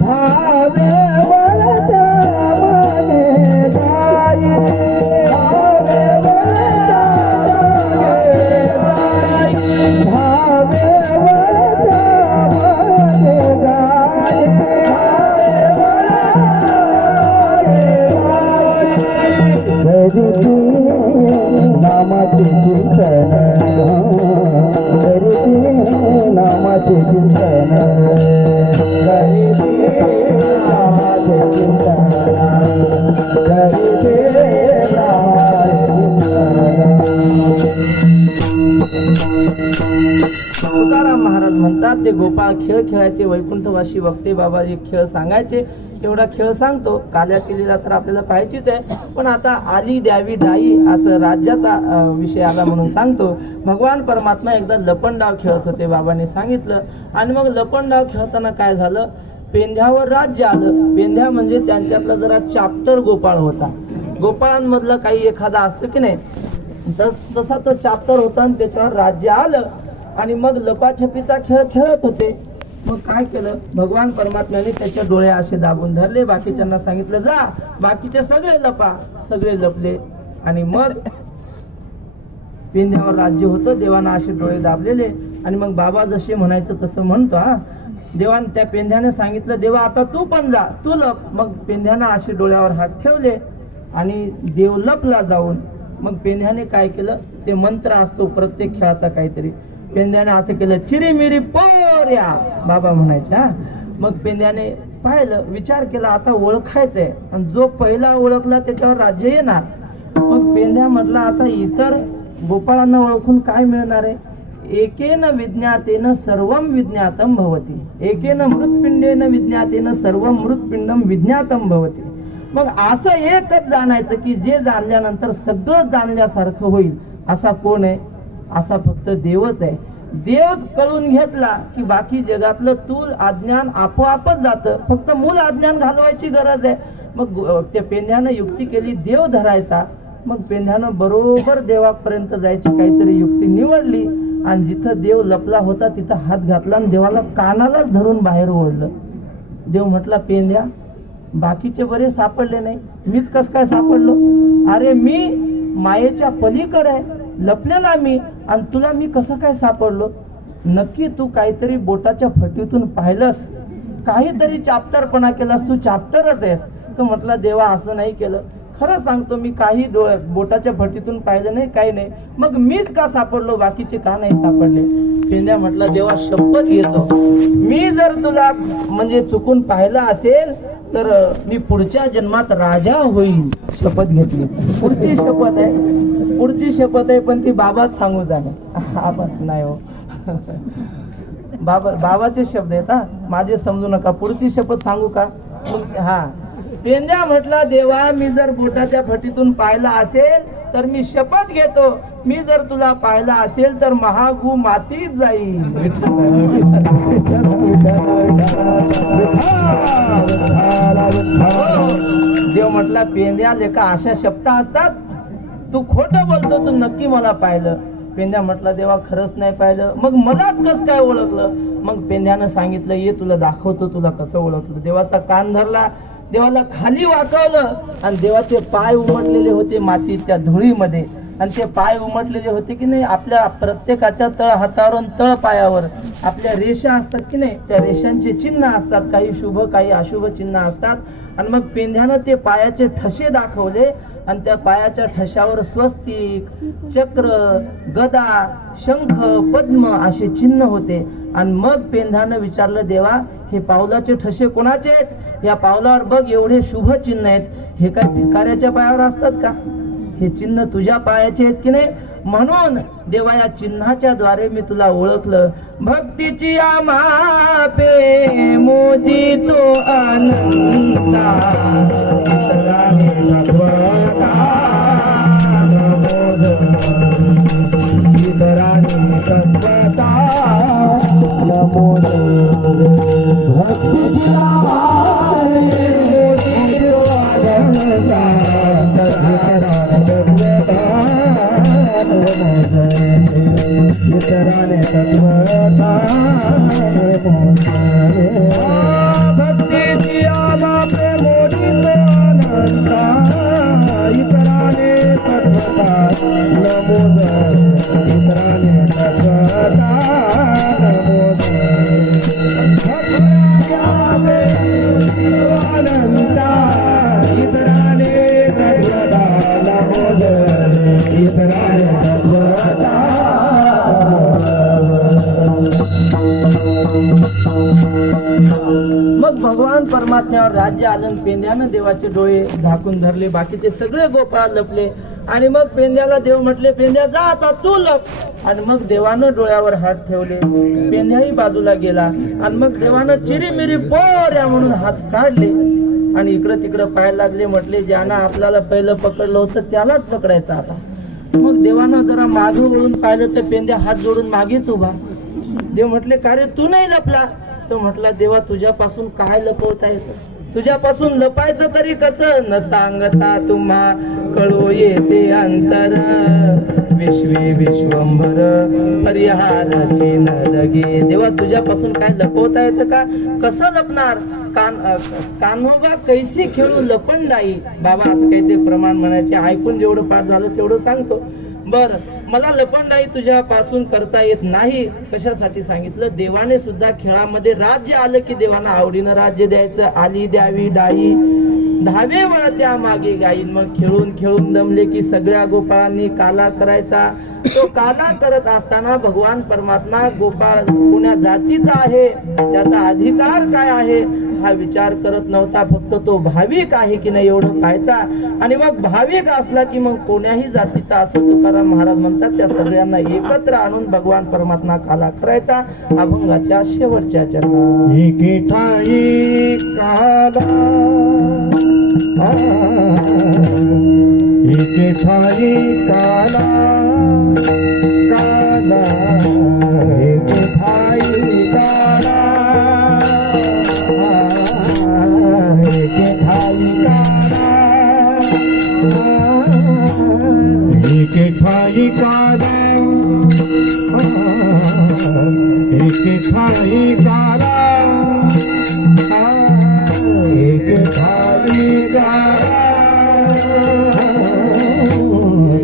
भावे वळता मागे गाई, भावे वळता मागे गाई, भावे वळता मागे गाई, करीती नामाचे चिंतन, करीती नामाचे चिंतन, करीती नामाचे चिंतन, करीती तुकाराम महाराज म्हणतात ते गोपाळ खेळ खेळायचे, वैकुंठवासी वक्ते बाबा एक खेळ सांगायचे. एवढा खेळ सांगतो. काल्याची लीला तर आपल्याला पाहायचीच आहे, पण आता आली द्यावी डाई असं राज्याचा विषय आला म्हणून सांगतो. भगवान परमात्मा एकदा लपंडाव खेळत होते, बाबांनी सांगितलं. आणि मग लपंडाव खेळताना काय झालं, पेंध्यावर राज्य आलं. पेंध्या म्हणजे त्यांच्यातला जरा चाप्टर गोपाळ होता. गोपाळांमधलं काही एखादा असतो की नाही, तसा तो चाप्टर होता आणि त्याच्यावर राज्य आलं. आणि मग लपाछपीचा खेळ खेळत होते. मग काय केलं, भगवान परमात्म्याने त्याच्या डोळे असे दाबून धरले. बाकीच्यांना सांगितलं जा, बाकीचे सगळे लपा. सगळे लपले. आणि मग पेंध्यावर राज्य होतं. देवानं असे डोळे दाबलेले. आणि मग बाबा जसे म्हणायचं तसं म्हणतो. देवान त्या पेंध्याने सांगितलं देवा आता तू पण जा, तू लप. मग पेंध्यानं असे डोळ्यावर हात ठेवले आणि देव लपला जाऊन. मग पेंध्याने काय केलं, ते मंत्र असतो प्रत्येक खेळाचा काहीतरी, पेंध्याने असं केलं चिरीमिरी पोर्या, बाबा म्हणायचे. मग पेंध्याने पाहिलं, विचार केला आता ओळखायचंय, आणि जो पहिला ओळखला त्याच्यावर राज्य येणार. मग पेंध्या म्हटला आता इतर गोपाळांना ओळखून काय मिळणार आहे, एकेन विज्ञातेन सर्वं विज्ञातम भवती, एकेन मृत्पिंडेन विज्ञातेन सर्वं मृत्पिंडम विज्ञातम भवती. मग असं एकच जाणायचं की जे जाणल्यानंतर सगळं जाणल्यासारखं होईल. असा कोण आहे, असा फक्त देवच आहे. देव कळून घेतला की बाकी जगातलं तूल अज्ञान आपोआपच जातं, फक्त मूल अज्ञान घालवायची गरज आहे. मग त्या पेंध्यानं युक्ती केली देव धरायचा. मग पेंध्यानं बरोबर देवापर्यंत जायची काहीतरी युक्ती निवडली. आणि जिथं देव लपला होता तिथं हात घातला आणि देवाला कानालाच धरून बाहेर ओढलं. देव म्हटला पेंध्या बाकीचे बरे सापडले नाही, मीच कस काय सापडलो. अरे मी मायेच्या पलीकडे लपलेला मी, आणि तुला मी कसं काय सापडलो. नक्की तू काहीतरी बोटाच्या फटीतून पाहिलंस, काहीतरी चाप्टरपणा केलास, तू चाप्टरच आहेस. तो म्हटला देवा असं नाही केलं, खरं सांगतो मी काही बोटाच्या फटीतून पाहिलं नाही, काही नाही. मग मीच का सापडलो, बाकीचे का नाही सापडले. पेंड्या म्हटला देवा शपथ घेतो, मी जर तुला म्हणजे चुकून पाहिलं असेल तर मी पुढच्या जन्मात राजा होईल. शपथ घेतली. पुढची शपथ आहे, पुढची शपथ आहे, पण ती बाबाच सांगू जाणार, आपण नाही हो. बाबाचे शब्द आहेत हा, माझे समजू नका. पुढची शपथ सांगू का. पेंद्या म्हटला देवा मी जर बोटाच्या फटीतून पाहिला असेल तर मी शपथ घेतो, मी जर तुला पाहिला असेल तर महागू मातीत जाईल. देव म्हटला पेंद्या लेका अशा शब्द असतात, तू खोटं बोलतो, तू नक्की मला पाहिलं. पेंद्या म्हटला देवा खरंच नाही पाहिलं. मग मलाच कस काय ओळखलं. मग पेंद्यानं सांगितलं ये तुला दाखवतो तुला कसं ओळखलं. देवाचा कान धरला, देवाला खाली वाकवलं आणि देवाचे पाय उमटलेले होते मातीत त्या धुळीमध्ये. आणि ते पाय उमटलेले होते की नाही, आपल्या प्रत्येकाच्या तळ हातावर तळ पायावर आपल्या रेषा असतात की नाही, त्या रेषांचे चिन्ह असतात, काही शुभ काही अशुभ चिन्ह असतात. आणि मग पेंध्यानं ते पायाचे ठसे दाखवले आणि त्या पायाच्या ठशावर स्वस्तिक, चक्र, गदा, शंख, पद्म असे चिन्ह होते. आणि मग पेंध्यानं विचारलं, देवा हे पावलाचे ठसे कोणाचे आहेत? या पावलावर बघ एवढे शुभ चिन्ह आहेत, हे काय भिकाऱ्याच्या पायावर असतात का? हे चिन्ह तुझ्या पायाचे आहेत की नाही? म्हणून देवा या चिन्हाच्या द्वारे मी तुला ओळखलं. भक्तीची आमापे मोजी तो अनंता, भगवता तत्वता नमो भक्तीची इतराने तत्वता भक्तीची आमापे मोठी अनंता, इतराने तत्वता नमो इतराने तत्वता नमो अनंता, इतराने तत्वता नमो इतराने तत्वता. मग भगवान परमात्म्यावर राज्य आलं. पेंद्यानं देवाचे डोळे झाकून धरले, बाकीचे सगळे गोपाळ लपले. आणि मग पेंद्याला देव म्हटले, पेंद्या जा आता तू लप. आणि मग देवानं डोळ्यावर हात ठेवले, पेंद्याही बाजूला गेला. आणि मग देवानं चिरीमिरी पोऱ्या म्हणून हात काढले आणि इकडं तिकडं पाय लागले. म्हटले, ज्यानं आपल्याला पहिलं पकडलं होतं त्यालाच पकडायचं आता. मग देवानं जरा मागे वळून पाहिलं तर पेंद्या हात जोडून मागेच उभा. देव म्हटले, का रे तू नाही लपला? तो म्हटला, देवा तुझ्यापासून काय लपवता येतं? तुझ्यापासून लपायचं तरी कसं? न सांगता तुम्हा कळू येते अंतर, विश्वे विश्वंभर परिहाराची न लगे. देवा तुझ्यापासून काय लपवता येतं का? कसं लपणार? कान्होबा कैसी खेळू लपंडाई. बाबा असं काही ते प्रमाण म्हणायचे, ऐकून जेवढं पाठ झालं तेवढं सांगतो. बर, मला लपंडाई तुझ्यापासून करता येत नाही. कशासाठी सांगितलं? देवाने सुद्धा खेळामध्ये राज्य आलं की देवाना आवडीनं राज्य द्यायचं. आली द्यावी डाई, धावे वळत्या मागे गाईन. मग खेळून खेळून दमले की सगळ्या गोपाळांनी काला करायचा. तो काला करत असताना भगवान परमात्मा गोपाळ कोण्या जातीचा आहे, त्याचा अधिकार काय आहे हा विचार करत नव्हता. फक्त तो भाविक आहे की नाही एवढं पाहायचा. आणि मग भाविक असला की मग कोण्याही जातीचा असो, तुकाराम महाराज म्हणतात, त्या सगळ्यांना एकत्र आणून भगवान परमात्मा काला करायचा. अभंगाच्या शेवटच्या चरणात एके ठाई काला, एके ठाई काला काला, एके ठाई काला, एके ठाई काला, एके ठाई काला, एके ठाई काला, एके ठाई काला,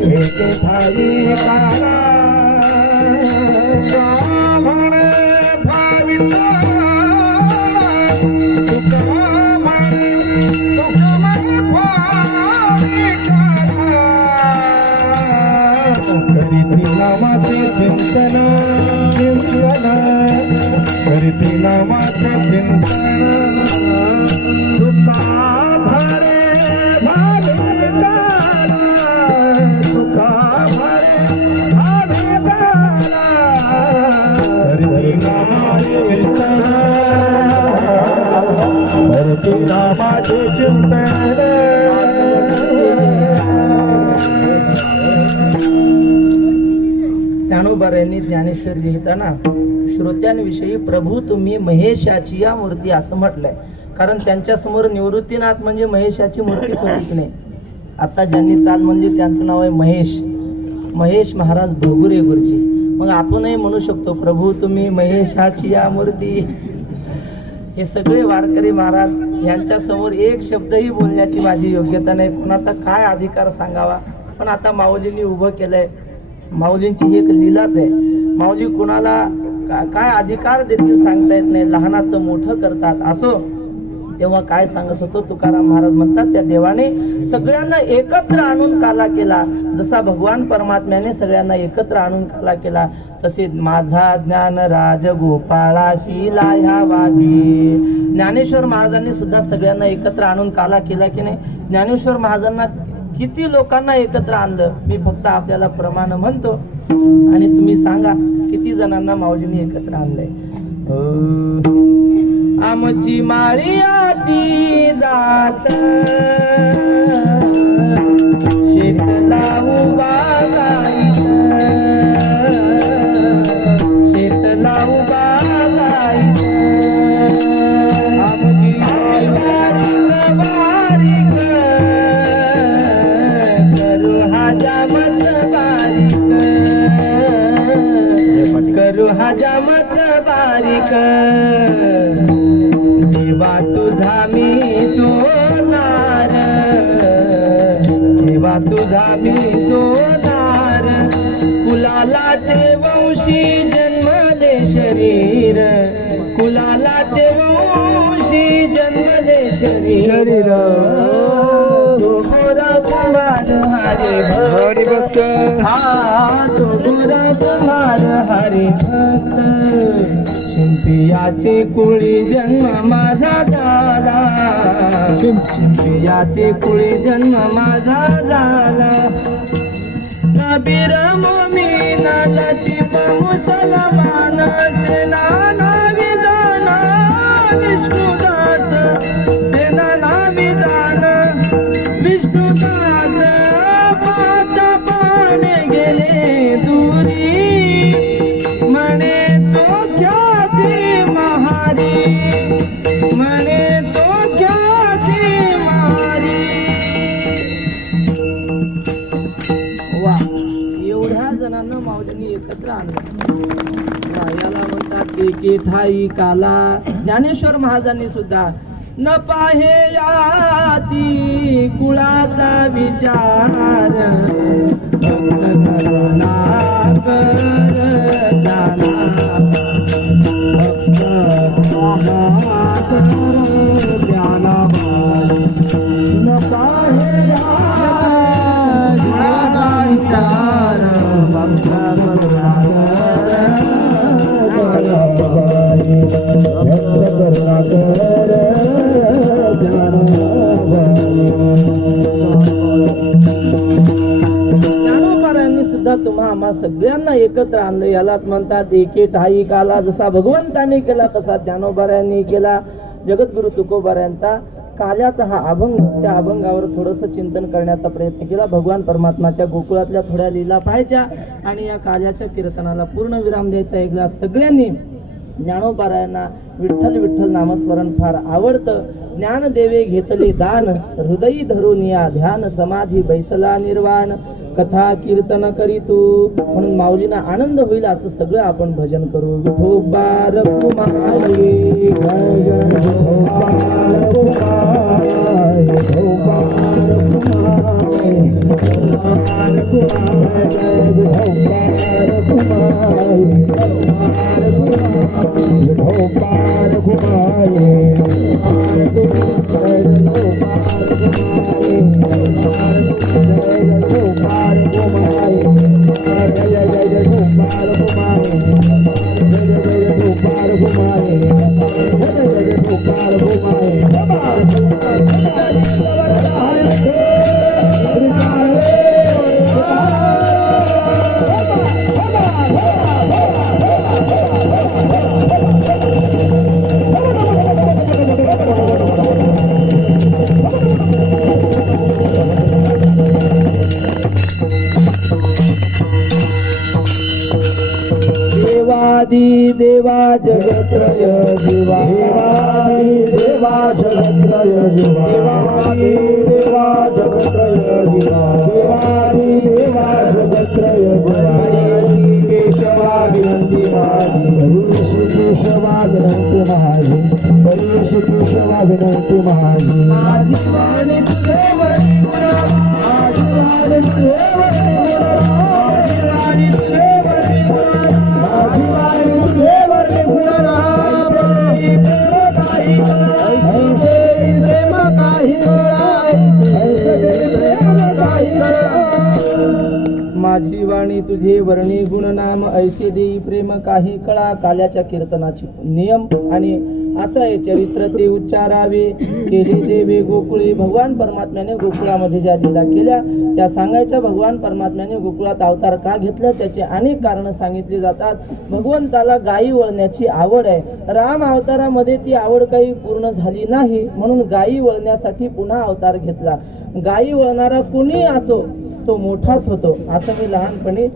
एके ठाई काला. म्हणे भाविता तुका म्हणे भाविता, करीती नामाचे चिंतन चिंतन, करीती नामाचे चिंतन. तुका भरे भाविता, तुका भरे भाविता, करीती नामाचे चिंतन, करीती नामाचे चिंतन. ज्ञानोबा यांनी ज्ञानेश्वर लिहिताना श्रोत्यांविषयी प्रभू तुम्ही महेशाची या मूर्ती असं म्हटलंय. कारण त्यांच्या समोर निवृत्तीनाथ म्हणजे महेशाची मूर्तीच होती की नाही. आता ज्यांनी चाल म्हणजे त्यांचं नाव आहे महेश, महेश महाराज भोगुरे गुरुजी. मग आपणही म्हणू शकतो, प्रभू तुम्ही महेशाची या मूर्ती. हे सगळे वारकरी महाराज यांच्या समोर एक शब्दही बोलण्याची माझी योग्यता नाही. कोणाचा काय अधिकार सांगावा पण आता माऊलींनी उभं केलंय. माऊलींची ही एक लीलाच आहे. माऊली कुणाला काय अधिकार देतील सांगता येत नाही. लहानाचं मोठं करतात. असो, तेव्हा काय सांगत होतो तुकाराम महाराज म्हणतात, त्या देवाने सगळ्यांना एकत्र आणून काला केला. जसा भगवान परमात्म्याने सगळ्यांना एकत्र आणून काला केला, तसे माझा ज्ञान राज गोपाळासी ह्या वागी. ज्ञानेश्वर महाराजांनी सुद्धा सगळ्यांना एकत्र आणून काला केला की नाही. ज्ञानेश्वर महाराजांना किती लोकांना एकत्र आणलं, मी फक्त आपल्याला प्रमाण म्हणतो आणि तुम्ही सांगा किती जणांना माऊलींनी एकत्र आणलंय. आमची माळियाची जात शेतला उभा गायचं, शेतला उभा गायचं. आमची बारीक बारीक करू हजामत बारीक, करू हजामत बारीक. देवा तुझा मी सोनार, देवा तुझा मी सोनार. कुलालाचे वंशी जन्मले शरीर, कुलालाचे वंशी जन्मले शरीर. गोरा कुमार हरी भक्त, हा तो गोरा कुमार हरी भक्त. शिंपियाचे कुळी जन्म माझा झाला, शिंपियाचे कुळी जन्म माझा झाला. नबीर मोमीन लतीफ मुसलमान, सेना विधान विष्णुदास, सेना विधान विष्णुदास. पाता पाने गेले दुरी, म्हणे तो ख्याती महारी, म्हणे तो ख्याती महारी. वा, एवढ्या जणांना माऊलींनी एकत्र आणलं. याला म्हणतात एके ठाई काला. ज्ञानेश्वर महाराजांनी सुद्धा न पाहे याती कुळाचा विचार, तुम्हा आम्हा सगळ्यांना एकत्र आणलं. यालाच म्हणतात एके ठाई काला. जसा भगवंताने केला तसा ज्ञानोबाऱ्यांनी केला. जगद्गुरु तुकोबाऱ्यांचा काल्याचा हा अभंग, त्या अभंगावर थोडंसं चिंतन करण्याचा प्रयत्न केला. भगवान परमात्माच्या गोकुळातल्या थोड्या लीला पाहायच्या आणि या काल्याच्या कीर्तनाला पूर्ण विराम द्यायचा. एकदा सगळ्यांनी ज्ञानोबाऱ्यांना विठ्ठल विठ्ठल नामस्मरण फार आवडतं. ज्ञानदेवे घेतले दान, हृदयी धरून या ध्यान, समाधी बैसला निर्वाण. कथा कीर्तन करीतू, म्हणून माऊलींना आनंद होईल असं सगळं आपण भजन करू. विठोबा रघुमाई, देवा जगत्रय जीवा, देवा जगत्रय जीवा, देवा जगत्रय जीवा, देवा जगत्रय जीवा. केशवा विनंती माझी, केशवा विनंती माझी, केशवा विनंती माझी. माझी वाणी तुझे वैकुंठ, माझी माझी वाणी तुझे वर्णी गुणनाम ऐसे देई प्रेम काही कळा. काल्याच्या कीर्तनाचे नियम आणि असं आहे चरित्र ते उच्चारावे. केले देवे गोकुळे, भगवान परमात्म्याने गोकुळामध्ये ज्या लीला केल्या त्या सांगायच्या. भगवान परमात्म्याने गोकुळात अवतार का घेतलं त्याचे अनेक कारण सांगितली जातात. भगवंताला गायी वळण्याची आवड आहे. राम अवतारामध्ये ती आवड काही पूर्ण झाली नाही म्हणून गायी वळण्यासाठी पुन्हा अवतार घेतला. गायी वळणारा कुणी असो तो मोठाच होतो असं मी लहानपणी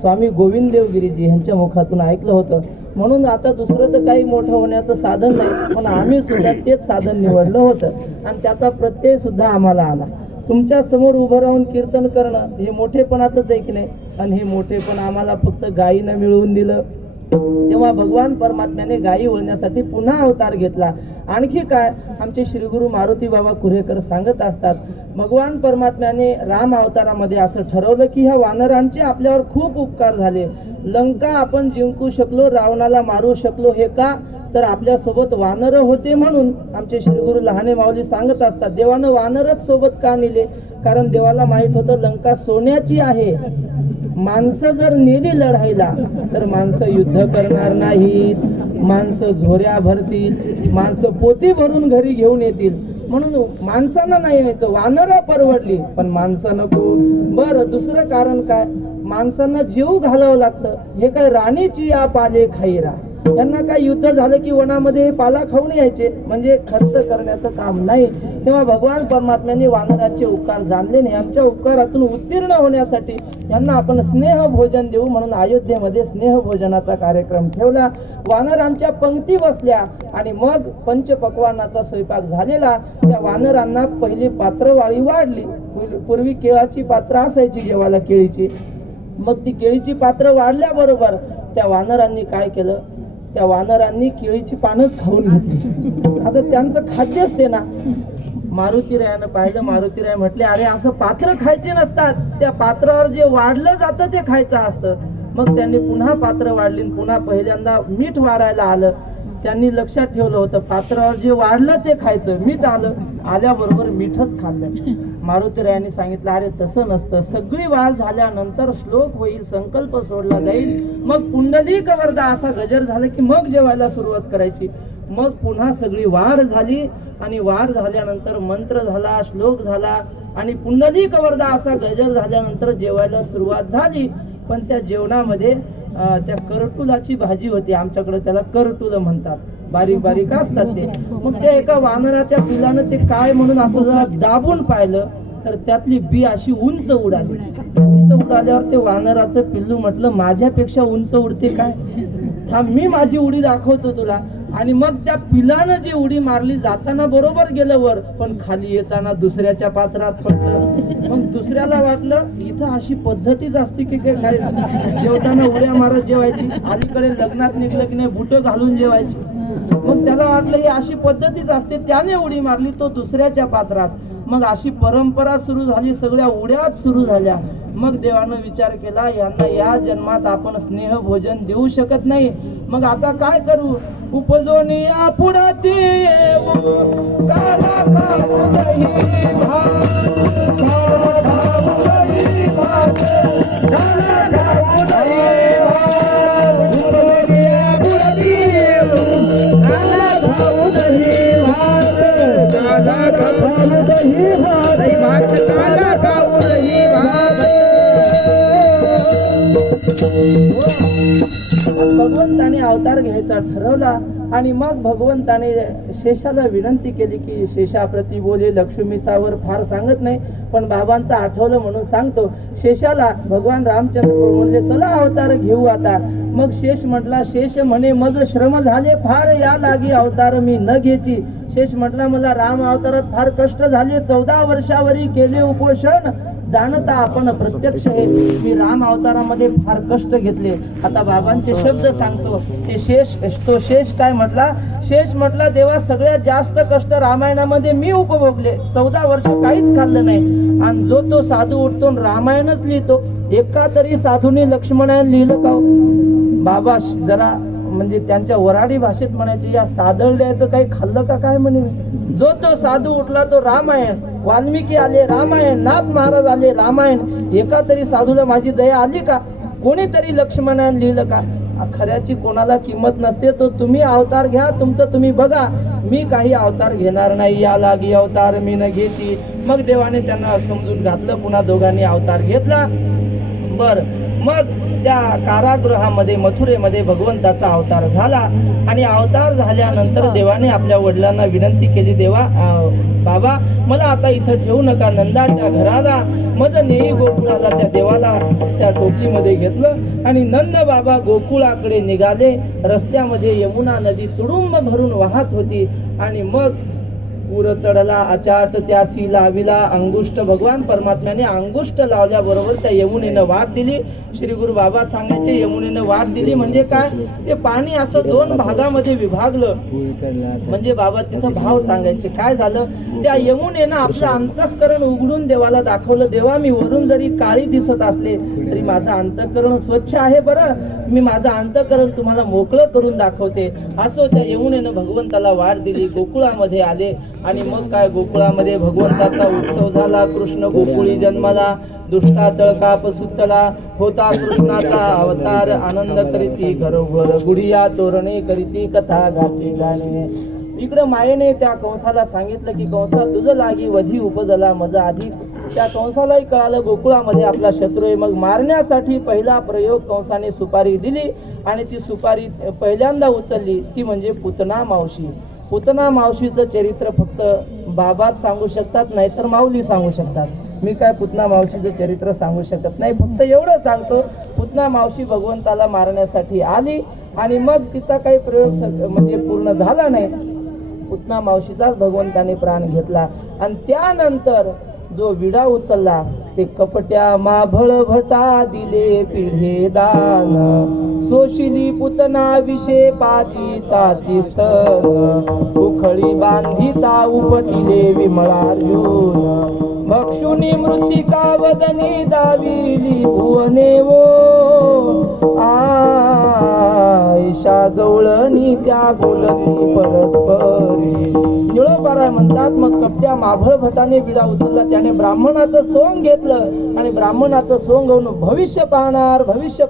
स्वामी गोविंद देवगिरीजी यांच्या मुखातून ऐकलं होतं. म्हणून आता दुसरं तर काही मोठं होण्याचं साधन नाही पण आम्ही सुद्धा तेच साधन निवडलं होतं आणि त्याचा प्रत्यय सुद्धा आम्हाला आला. तुमच्या समोर उभं राहून कीर्तन करणं हे मोठेपणाचंच आहे की नाही. आणि हे मोठेपण आम्हाला फक्त गायीनं मिळवून दिलं. तेव्हा भगवान परमात्म्याने गायी वळण्यासाठी पुन्हा अवतार घेतला. आणखी काय आमचे श्रीगुरु मारुती बाबा कुरेकर सांगत असतात, भगवान परमात्म्याने राम अवतारामध्ये असं ठरवलं की ह्या वानरांचे आपल्यावर खूप उपकार झाले. लंका आपण जिंकू शकलो, रावणाला मारू शकलो हे का तर आपल्यासोबत वानर होते म्हणून. आमचे श्रीगुरु लहाने माऊली सांगत असतात देवानं वानरच सोबत का नेले कारण देवाला माहित होतं लंका सोन्याची आहे. माणसं जर नेली लढाईला तर माणसं युद्ध करणार नाहीत, माणसं झोऱ्या भरतील, माणसं पोती भरून घरी घेऊन येतील. म्हणून माणसांना नाही यायचं. वानरं परवडली पण माणसं नको. बरं दुसरं कारण काय, माणसांना जीव घालावं लागतं. हे काय राणीची या पाले खाईरा, यांना काय युद्ध झालं की वनामध्ये हे पाला खाऊन यायचे म्हणजे खर्च करण्याचं काम नाही. तेव्हा भगवान परमात्म्याने वानराचे उपकार जाणले नाही. आमच्या उपकारातून उत्तीर्ण होण्यासाठी यांना आपण स्नेह भोजन देऊ म्हणून अयोध्येमध्ये स्नेह भोजनाचा कार्यक्रम ठेवला. वानरांच्या पंक्ती बसल्या आणि मग पंचपक्वानाचा स्वयंपाक झालेला. त्या वानरांना पहिली पात्रवाळी वाढली. पूर्वी केळाची पात्र असायची जेवायला केळीची. मग ती केळीची पात्र वाढल्याबरोबर त्या वानरांनी काय केलं, त्या वानरांनी केळीची पानच खाऊन घेतली. आता त्यांचं खाद्यच ते ना. मारुतीरायानं पाहिलं. मारुतीराय म्हटले अरे असं पात्र खायचे नसतात, त्या पात्रावर जे वाढलं जातं ते खायचं असतं. मग त्यांनी पुन्हा पात्र वाढली. पुन्हा पहिल्यांदा मीठ वाढायला आलं. त्यांनी लक्षात ठेवलं होतं पात्रावर जे वाढलं ते खायचं. मीठ आल्याबरोबर मीठच खाल्लं. मारुतीरायांनी सांगितलं अरे तसं नसतं, सगळी वाढ झाल्यानंतर श्लोक होईल, संकल्प सोडला जाईल, मग पुंडलिक वरदा असा गजर झाला की मग जेवायला सुरुवात करायची. मग पुन्हा सगळी वाढ झाली आणि वाढ झाल्यानंतर मंत्र झाला, श्लोक झाला आणि पुंडलिक वरदा असा गजर झाल्यानंतर जेवायला सुरुवात झाली. पण त्या जेवणामध्ये त्या करटुलाची भाजी होती. आमच्याकडे त्याला करटुल म्हणतात, बारीक बारीक असतात ते. मग त्या एका वानराच्या पिलानं ते काय म्हणून असं जरा दाबून पाहिलं तर त्यातली बी अशी उंच उडाली. उंच उडाल्यावर ते वानराचं पिल्लू म्हटलं माझ्यापेक्षा उंच उडते काय, थांब मी माझी उडी दाखवतो तुला. आणि मग त्या पिलानं जी उडी मारली जाताना बरोबर गेलं वर पण खाली येताना दुसऱ्याच्या पात्रात पडलं. मग दुसऱ्याला वाटलं इथं अशी पद्धतीच असते की काय जेवताना उड्या मारत जेवायची, अलीकडे लग्नात निघलं की नाही बुटं घालून जेवायची. मग त्याला वाटलं ही अशी पद्धतीच असते, त्याने उडी मारली तो दुसऱ्याच्या पात्रात. मग अशी परंपरा सुरू झाली, सगळ्या उड्याच सुरू झाल्या. मग देवानं विचार केला यांना या जन्मात आपण स्नेह भोजन देऊ शकत नाही. मग आता काय करू, उपजोनी या पुढाती येऊ काला काळी भात, काला काळी भात, काला काळी भात, उपजोनी या पुढाती येऊ काला काळी भात, काला काळी भात, काला काळी भात. भगवंताने अवतार घ्यायचा ठरवला आणि मग भगवंताने शेषाला विनंती केली की शेषाप्रती बोले लक्ष्मीचा वर फार सांगत नाही पण बाबांचं आठवलं म्हणून सांगतो. शेषाला भगवान रामचंद्र म्हणले चला अवतार घेऊ आता. मग शेष म्हटला, शेष म्हणे मग श्रम झाले फार या लागी अवतार मी न घेची. शेष म्हटला मला राम अवतारात फार कष्ट झाले, 14 वर्षावरी केले उपोषण, जाणता आपण प्रत्यक्ष आहे. मी राम अवतारामध्ये फार कष्ट घेतले. आता बाबांचे शब्द सांगतो. ते शेष काय म्हटला? शेष म्हटला, देवा सगळ्यात जास्त कष्ट रामायणामध्ये मी उपभोगले. 14 वर्ष काहीच खाल्लं नाही. आणि जो तो साधू उठतो रामायणच लिहितो. एका तरी साधूने लक्ष्मणाने लिहिलं का? बाबा जरा म्हणजे त्यांच्या वराडी भाषेत म्हणायचे, या सादळल्याचं काही खाल्लं का काय म्हणे. जो तो साधू उठला तो रामायण. वाल्मिकी आले रामायण, नाथ महाराज आले रामायण. एका तरी साधूला माझी दया आली का? कोणीतरी लक्ष्मणाने लिहिलं का? खऱ्याची कोणाला किंमत नसते. तो तुम्ही अवतार घ्या, तुमचं तुम्ही बघा. मी काही अवतार घेणार नाही. या लागी अवतार मी न घेती. मग देवाने त्यांना समजून घातलं. पुन्हा दोघांनी अवतार घेतला. बर, मग त्या कारागृहामध्ये मथुरेमध्ये भगवंताचा अवतार झाला. आणि अवतार झाल्यानंतर देवाने आपल्या वडिलांना विनंती केली, देवा बाबा मला आता इथं ठेवू नका, नंदाच्या घराला मज नेई गोकुळाला. त्या देवाला त्या टोपलीमध्ये घेतलं आणि नंद बाबा गोकुळाकडे निघाले. रस्त्यामध्ये यमुना नदी तुडुंब भरून वाहत होती. आणि मग पूर चढला अचाट त्यासी लाविला अंगुष्ट. भगवान परमात्म्याने अंगुष्ट लावल्याबरोबर त्या यमुनेनं वाट दिली. श्री गुरु बाबा सांगायचे, यमुनेनं वाट दिली म्हणजे काय? ते पाणी असं 2 भागामध्ये विभागलं. म्हणजे बाबा तिथं भाव सांगायचे. काय झालं? त्या यमुनेनं आपलं अंतःकरण उघडून देवाला दाखवलं. देवा मी वरून जरी काळी दिसत असले तरी माझं अंतःकरण स्वच्छ आहे. बरं, मी माझं अंतःकरण तुम्हाला मोकळं करून दाखवते. असो त्या यमुनेनं भगवंताला वाट दिली. गोकुळामध्ये आले. आणि मग काय, गोकुळामध्ये भगवंताचा उत्सव झाला. कृष्ण गोकुळी जन्माला. दुष्टा चळकाप सुतला होता कृष्णाचा अवतार. आनंद करीती घरोघर गुढिया तोरणे करीती कथा गाती गाणे. इकडं मायेने त्या कंसाला सांगितलं की कंसा तुझं लागी वधी उपजला मजा अधिक. त्या कंसालाही कळालं गोकुळामध्ये आपला शत्रू आहे. मग मारण्यासाठी पहिला प्रयोग कंसाने सुपारी दिली. आणि ती सुपारी पहिल्यांदा उचलली ती म्हणजे पुतना मावशी. पुतना मावशीचं चरित्र फक्त बाबाच सांगू शकतात, नाहीतर माऊली सांगू शकतात. मी काय पुतना मावशीचं चरित्र सांगू शकत नाही. फक्त एवढं सांगतो, पुतना मावशी भगवंताला मारण्यासाठी आली. आणि मग तिचा काही प्रयोग म्हणजे पूर्ण झाला नाही. पुतना मावशीचाच भगवंताने प्राण घेतला. आणि त्यानंतर जो विडा उचलला ते कपट्या माभळ भटा दिले पिढे दान. सोशिली पुतना विषे पाची ताची स्तन. उखळी बांधिता उपटिले विमळार्जुन. भक्षुनी मृत्तिका वदनी दाविली भुवने वो. आयशा गवळणी त्या बोलती परस्परी. निळोपाराय म्हणतात. मग कपट्या माभळ भटाने विडा उचलला. त्याने ब्राह्मणाचं सोंग घेतलं आणि ब्राह्मणाचं सोंग घेऊन भविष्य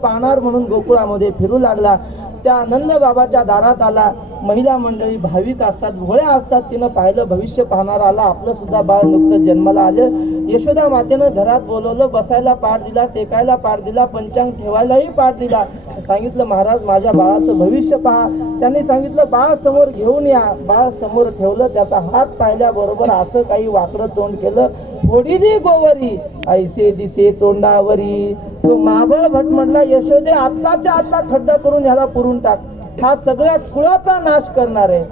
पाहणार म्हणून गोकुळामध्ये फिरू लागला. त्या नंद बाबाच्या दारात आला. महिला मंडळी भाविक असतात, भोळ्या असतात. तिनं पाहिलं भविष्य पाहणार आला. आपलं सुद्धा बाळ नुकतं जन्माला आलं. यशोदा मातेनं घरात बोलवलं. बसायला पाठ दिला, टेकायला पाठ दिला, पंचांग ठेवायलाही पाठ दिला. सांगितलं महाराज माझ्या बाळाचं भविष्य पहा. त्यांनी सांगितलं बाळ समोर घेऊन या. बाळ समोर ठेवलं. त्याचा हात पाहिल्याबरोबर असं काही वाकडं तोंड केलं. फोडिली गोवरी ऐसे दिसे तोंडावरी. तो माभळ भट म्हटला यशोदे आत्ताच्या आत्ता खड्डा करून ह्याला पुरून टाक. हा सगळ्या कुळाचा नाश करणार आहे.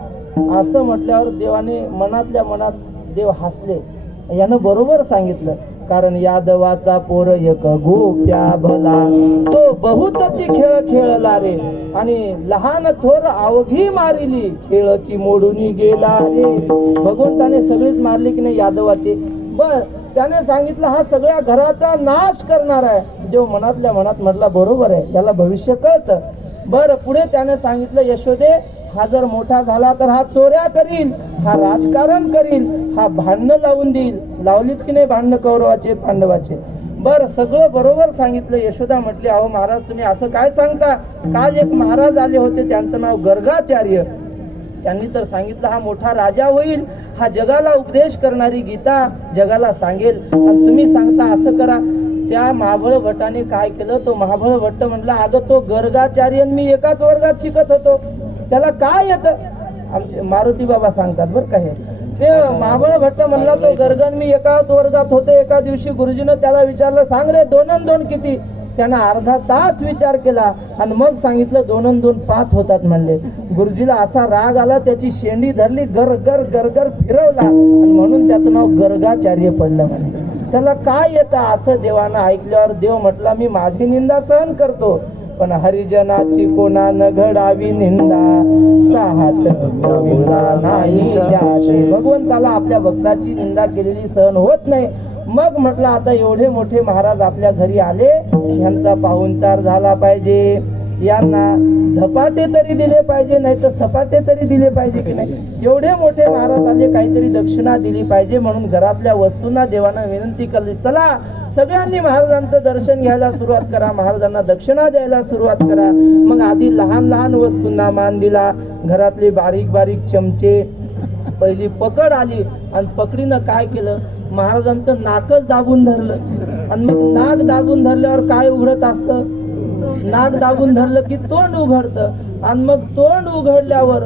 असं म्हटल्यावर देवाने मनातल्या मनात देव हसले. यानं बरोबर सांगितलं. कारण यादवाचा पोर एक गोप्या भला. तो बहुतची खेळ खेळला रे. आणि लहान थोर अवघी मारिली. खेळची मोडून गेला रे. भगवंताने सगळीच मारली की नाही यादवाचे. बर, त्याने सांगितलं हा सगळ्या घराचा नाश करणार आहे. देव मनातल्या मनात म्हटला बरोबर आहे, त्याला भविष्य कळतं. बर, पुढे त्याने सांगितलं यशोदे हा जर मोठा झाला तर हा चोऱ्या करील, हा राजकारण करील, हा भांडणं लावून देईल. लावलीच की नाही भांडणं कौरवाचे पांडवाचे. बर, सगळं बरोबर सांगितलं. यशोदा म्हटली अहो महाराज तुम्ही असं काय सांगता. काल एक महाराज आले होते, त्यांचं नाव गर्गाचार्य. त्यांनी तर सांगितलं हा मोठा राजा होईल, हा जगाला उपदेश करणारी गीता जगाला सांगेल. आणि तुम्ही सांगता असं करा. त्या महाबळ भट्टाने काय केलं. तो महाबळ भट्ट म्हटला अगं तो गर्गाचार्य मी एकाच वर्गात शिकत होतो, त्याला काय येतं. आमचे मारुती बाबा सांगतात बरं का हे. ते महाबळ भट्ट म्हणला तो गर्गन मी एकाच वर्गात होते. एका दिवशी गुरुजीनं त्याला विचारलं सांग रे 2 आणि 2 किती. त्यानं अर्धा तास विचार केला आणि मग सांगितलं 2 आणि 2 5 होतात म्हणले. गुरुजीला असा राग आला, त्याची शेंडी धरली, गर गर गर गर फिरवला आणि म्हणून त्याचं नाव गर्गाचार्य पडलं म्हणे. त्याला काय येतं असं देवानं ऐकल्यावर देव म्हटला मी माझी निंदा सहन करतो, पण हरिजनाची कोणा न घडावी निंदा, साहात गोविंदा नाही त्याचे. भगवंताला आपल्या भक्ताची निंदा केलेली सहन होत नाही. मग म्हटलं आता एवढे मोठे महाराज आपल्या घरी आले, यांचा पाहुणचार झाला पाहिजे, यांना धपाटे तरी दिले पाहिजे, नाही तर सपाटे तरी दिले पाहिजे की नाही. एवढे मोठे महाराज आले, काहीतरी दक्षिणा दिली पाहिजे. म्हणून घरातल्या वस्तूंना देवानं विनंती केली, चला सगळ्यांनी महाराजांचं दर्शन घ्यायला सुरुवात करा, महाराजांना दक्षिणा द्यायला सुरुवात करा. मग आधी लहान लहान वस्तूंना मान दिला. घरातले बारीक बारीक चमचे, पहिली पकड आली आणि पकडीनं काय केलं, महाराजांचं नाकच दाबून धरलं. आणि मग नाक दाबून धरल्यावर काय उघडत असतं, नाक दाबून धरलं की तोंड उघडतं. आणि मग तोंड उघडल्यावर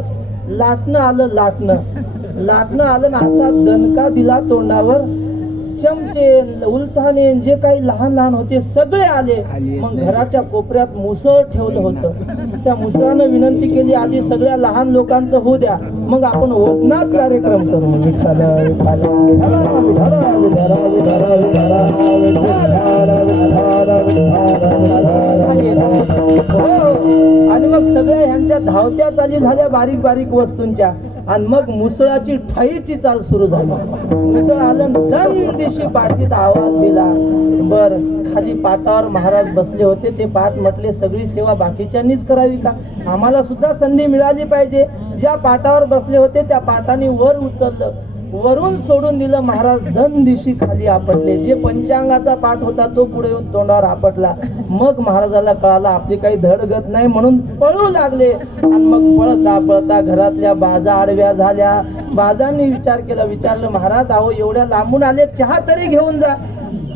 लाटणं आलं, लाटणं आलं ना असा दणका दिला तोंडावर. चमचे, उलथाणे जे काही लहान लहान होते सगळे आले. मग घराच्या कोपऱ्यात मुसळ ठेवलं होतं. त्या मुसळानं विनंती केली आधी सगळ्या लहान लोकांचं होऊ द्या, मग आपण वजनात कार्यक्रम करू. आणि मग सगळ्या ह्यांच्या धावत्या चाली झाल्या बारीक बारीक वस्तूंच्या. आणि मग मुसळाची ठाईची चाल सुरू झाली. मुसळ आलं, दन दिशी पाठीत आवाज दिला. बर, खाली पाटावर महाराज बसले होते. ते पाठ म्हटले सगळी सेवा बाकीच्यांनीच करावी का, आम्हाला सुद्धा संधी मिळाली पाहिजे. ज्या पाटावर बसले होते त्या पाटाने वर उचललं, वरून सोडून दिलं. महाराज धन दिशी खाली आपटले. जे पंचांगाचा पाठ होता तो पुढे येऊन तोंडावर आपटला. मग महाराजाला कळालं आपली काही धडगत नाही, म्हणून पळू लागले. आणि मग पळता पळता घरातल्या बाजा आडव्या झाल्या. बाजांनी विचारलं महाराज अहो एवढ्या लांबून आले, चहा तरी घेऊन जा.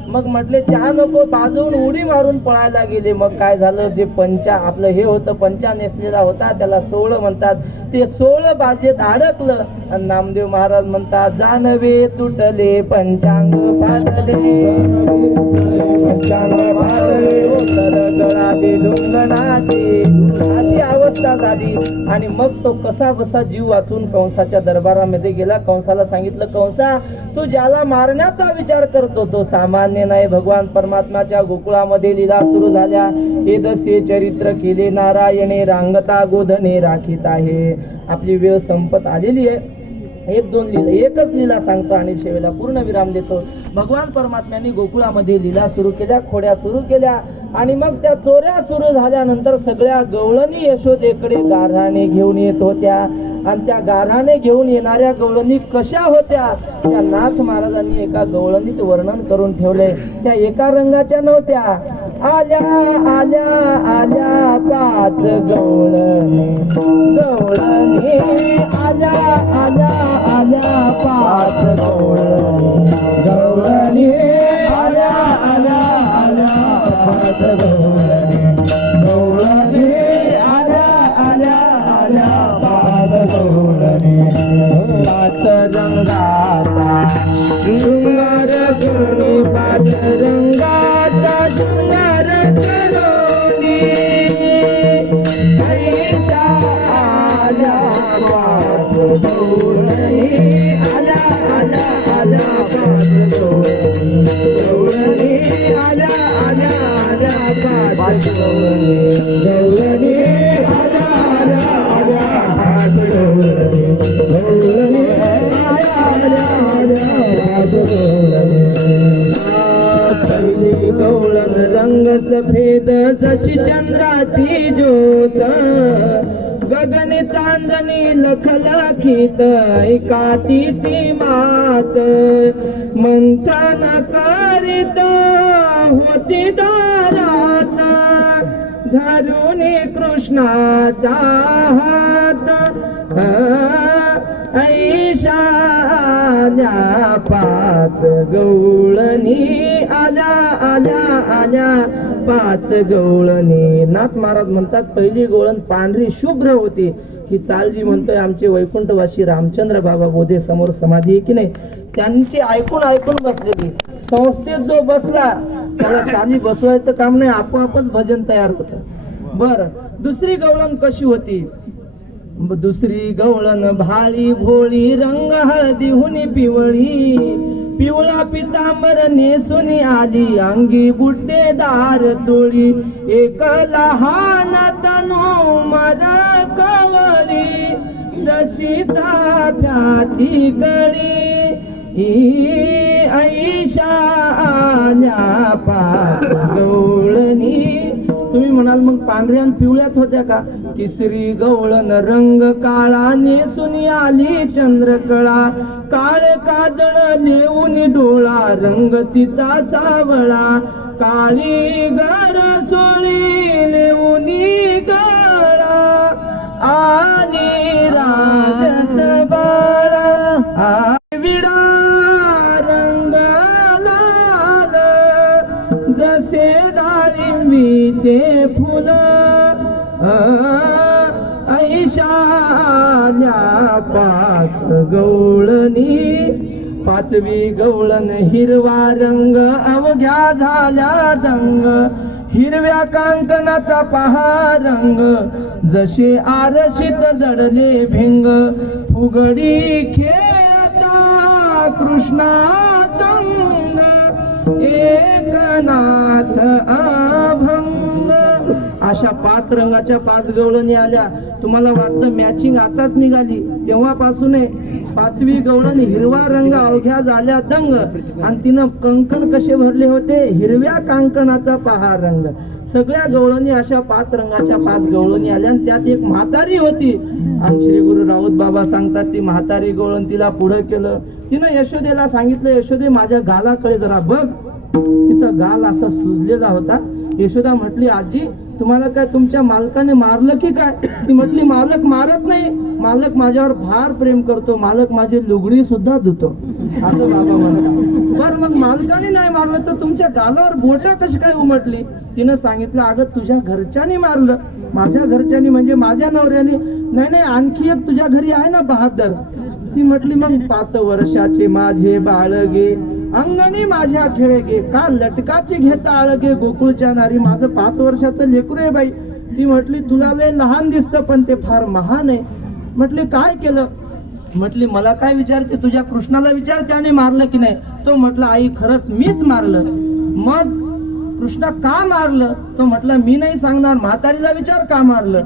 मग म्हटले चहा नको, बाजून उडी मारून पळायला गेले. मग काय झालं, जे पंचा आपलं हे होतं, पंचा नेसलेला होता, त्याला सोहळं म्हणतात, ते सोहळं बाजेत अडकलं. आणि नामदेव महाराज म्हणतात जानवे तुटले पंचांग फाटले, अशी अवस्था झाली. आणि मग तो कसा बसा जीव वाचून कंसाच्या दरबारामध्ये गेला. कंसाला सांगितलं कंसा तू ज्याला मारण्याचा विचार करतो तो सामान्य नाही. भगवान परमात्माच्या गोकुळामध्ये लीला सुरू झाल्या. एदसे चरित्र केले नारायणे, रांगता गोधने राखीत आहे. आपली वेळ संपत आलेली आहे. एकच लीला सांगतो आणि शेवेला पूर्ण विराम देतो. भगवान परमात्म्यांनी गोकुळामध्ये लीला सुरू केल्या, खोड्या सुरू केल्या. आणि मग त्या चोऱ्या सुरू झाल्यानंतर सगळ्या गवळणी यशोदेकडे गाऱ्हाणे घेऊन येत होत्या. आणि त्या गाऱ्हाणे घेऊन येणाऱ्या गवळणी कशा होत्या, त्या नाथ महाराजांनी एका गवळणीत वर्णन करून ठेवले. त्या एका रंगाच्या नव्हत्या. आल्या आल्या आल्या पाच गवळणी, गवळणी आल्या आल्या आल्या पाच गवळणी, गवळणी आल्या आल्या आल्या पाच गवळणी, गवळणी आल्या आल्या आल्या पाच गवळणी. पाच रंगाचा शृंगार करुणी, पाच रंगाचा शृंगार करुणी, कैशा आल्या पाच गवळणी, आल्या आल्या आल्या पाच गवळणी, गवळणी आल्या आल्या आल्या पाच गवळणी, गवळणी आल्या आल्या आल्या पाच गवळणी, गवळणी आल्या आल्या आल्या पाच गवळणी. पहिली गवळण रंग सफेद जशी चंद्राची ज्योत, गगनी चांदणी लखलखीत ऐका तिची मात, मंथन करीत होती दारात, धरुणी कृष्णाचा हात, ऐशा आल्या पाच गवळणी, आल्या आल्या आल्या पाच गवळणी. नाथ महाराज म्हणतात पहिली गवळण पांढरी शुभ्र होती. ही चाल जी म्हणतोय आमचे वैकुंठवासी रामचंद्र बाबा बोधे समोर समाधी आहे की नाही, त्यांची ऐकून बसलेली. संस्थेत जो बसला त्याला चाली बसवायचं काम नाही, आपोआपच भजन तयार होतं. बर, दुसरी गवळण कशी होती, दुसरी गवळण भाळी भोळी, रंग हळदी हुनी पिवळी, पिवळा पितांबर नेसून आली अंगी बुट्टेदार चोळी एक लहान तनू मरा कवळी जशी ताफ्याची कळी ऐशा आल्या पाच गवळणी. तुम्ही म्हणाल मग पांढऱ्या आणि पिवळ्याच होत्या का? तिसरी गवळण रंग काळा नेसून आली चंद्रकळा काळे काजळ नेऊन डोळा रंग तिचा सावळा काळी गर सोळी नेऊन गळा आली राजस बाळा विडा रंग लाल जसे डाळिंबीचे फुल ऐशाल्या पाच गवळणी. पाचवी गवळण हिरवा रंग अवघ्या झाल्या दंग हिरव्या कांकणाचा पहा रंग जसे आरशीत जडले भिंग फुगडी खेळता कृष्णा संग एकनाथ अभंग. अशा पाच रंगाच्या पाच गवळणी आल्या. तुम्हाला वाटतं मॅचिंग आताच निघाली? तेव्हापासून पाचवी गवळण हिरवा रंग अवघ्या झाल्या दंग आणि तिनं कंकण कसे भरले होते? हिरव्या कांकणाचा पहा रंग. सगळ्या गवळणी अशा पाच रंगाच्या पाच गवळणी आल्या आणि त्यात एक म्हातारी होती. आणि श्री गुरु राऊत बाबा सांगतात ती म्हातारी गवळण तिला पुढे केलं. तिनं यशोदेला सांगितलं, यशोदे माझ्या गालाकडे जरा बघ. तिचा गाल असा सुजलेला होता. यशोदा म्हटली, आजी तुम्हाला काय तुमच्या मालकाने मारलं की काय? ती म्हटली, मालक मारत नाही, मालक माझ्यावर फार प्रेम करतो, मालक माझी लुगडी सुद्धा धुतो. असं बाबा म्हणतात. बर मग मालकाने नाही मारलं तर तुमच्या गालावर बोटा कशी काय उमटली? तिनं सांगितलं, अगं तुझ्या घरच्यानी मारलं. माझ्या घरच्यानी म्हणजे माझ्या नवऱ्याने? नाही नाही, आणखी एक तुझ्या घरी आहे ना बहादर. ती म्हटली, मग 5 वर्षाचे माझे बाळगे अंगणी माझ्या खेळगे का लटकाची घेता आळगे गोकुळच्या नारी. माझं 5 वर्षाचं लेकरू आहे बाई. ती म्हटली, तुला लय लहान दिसतं पण ते फार महान आहे. म्हटली, काय केलं? म्हटली, मला काय विचारते? तुझ्या कृष्णाला विचार त्याने मारलं की नाही. तो म्हटला, आई खरंच मीच मारलं. मग कृष्णा का मारलं? तो म्हटला, मी नाही सांगणार, म्हातारीला विचार का मारलं.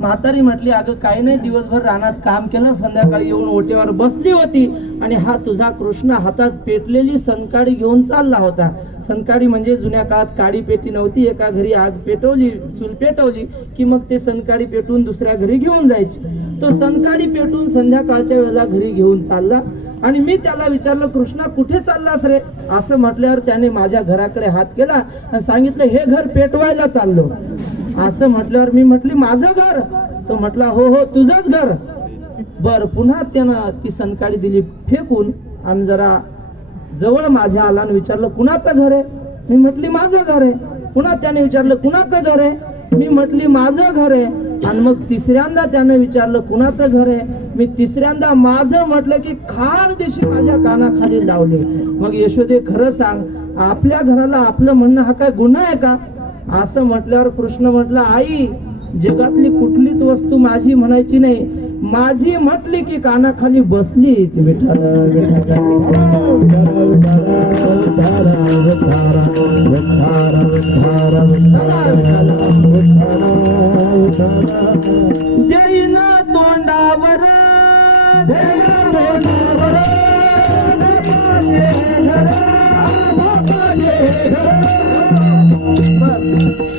म्हातारी म्हटली, अगं काही नाही, दिवसभर रानात काम केलं, संध्याकाळी येऊन ओटेवर बसली होती आणि हा तुझा कृष्ण हातात पेटलेली सनकाडी घेऊन चालला होता. सनकाडी म्हणजे जुन्या काळात काडी पेटी नव्हती. एका घरी आग पेटवली, चूल पेटवली की मग ते सनकाडी पेटून दुसऱ्या घरी घेऊन जायची. तो सनकाडी पेटून संध्याकाळच्या वेळेला घरी घेऊन चालला आणि मी त्याला विचारलं, कृष्णा कुठे चाललास रे? असं म्हटल्यावर त्याने माझ्या घराकडे हात केला आणि सांगितलं, हे घर पेटवायला चाललो. असं म्हटल्यावर मी म्हटली, माझं घर? तो म्हटला, हो हो तुझंच घर. बर पुन्हा त्यानं ती सनकाडी दिली फेकून आणि जरा जवळ माझ्या आला आणि विचारलं, कुणाचं घर आहे? मी म्हटली, माझं घर आहे. पुन्हा त्याने विचारलं, कुणाचं घर आहे? मी म्हटली, माझं घर आहे. आणि मग तिसऱ्यांदा त्याने विचारलं, कुणाचं घर आहे? मी तिसऱ्यांदा माझं म्हटलं की खाड दिशी माझ्या कानाखाली लावले. मग यशोदे खरं सांग, आपल्या घराला आपलं म्हणणं हा काय गुन्हा आहे का? असं म्हटल्यावर कृष्ण म्हटला, आई जगातली कुठलीच वस्तू माझी म्हणायची नाही, माझी म्हटली की कानाखाली बसलीच. विठ्ठल देईन तोंडावर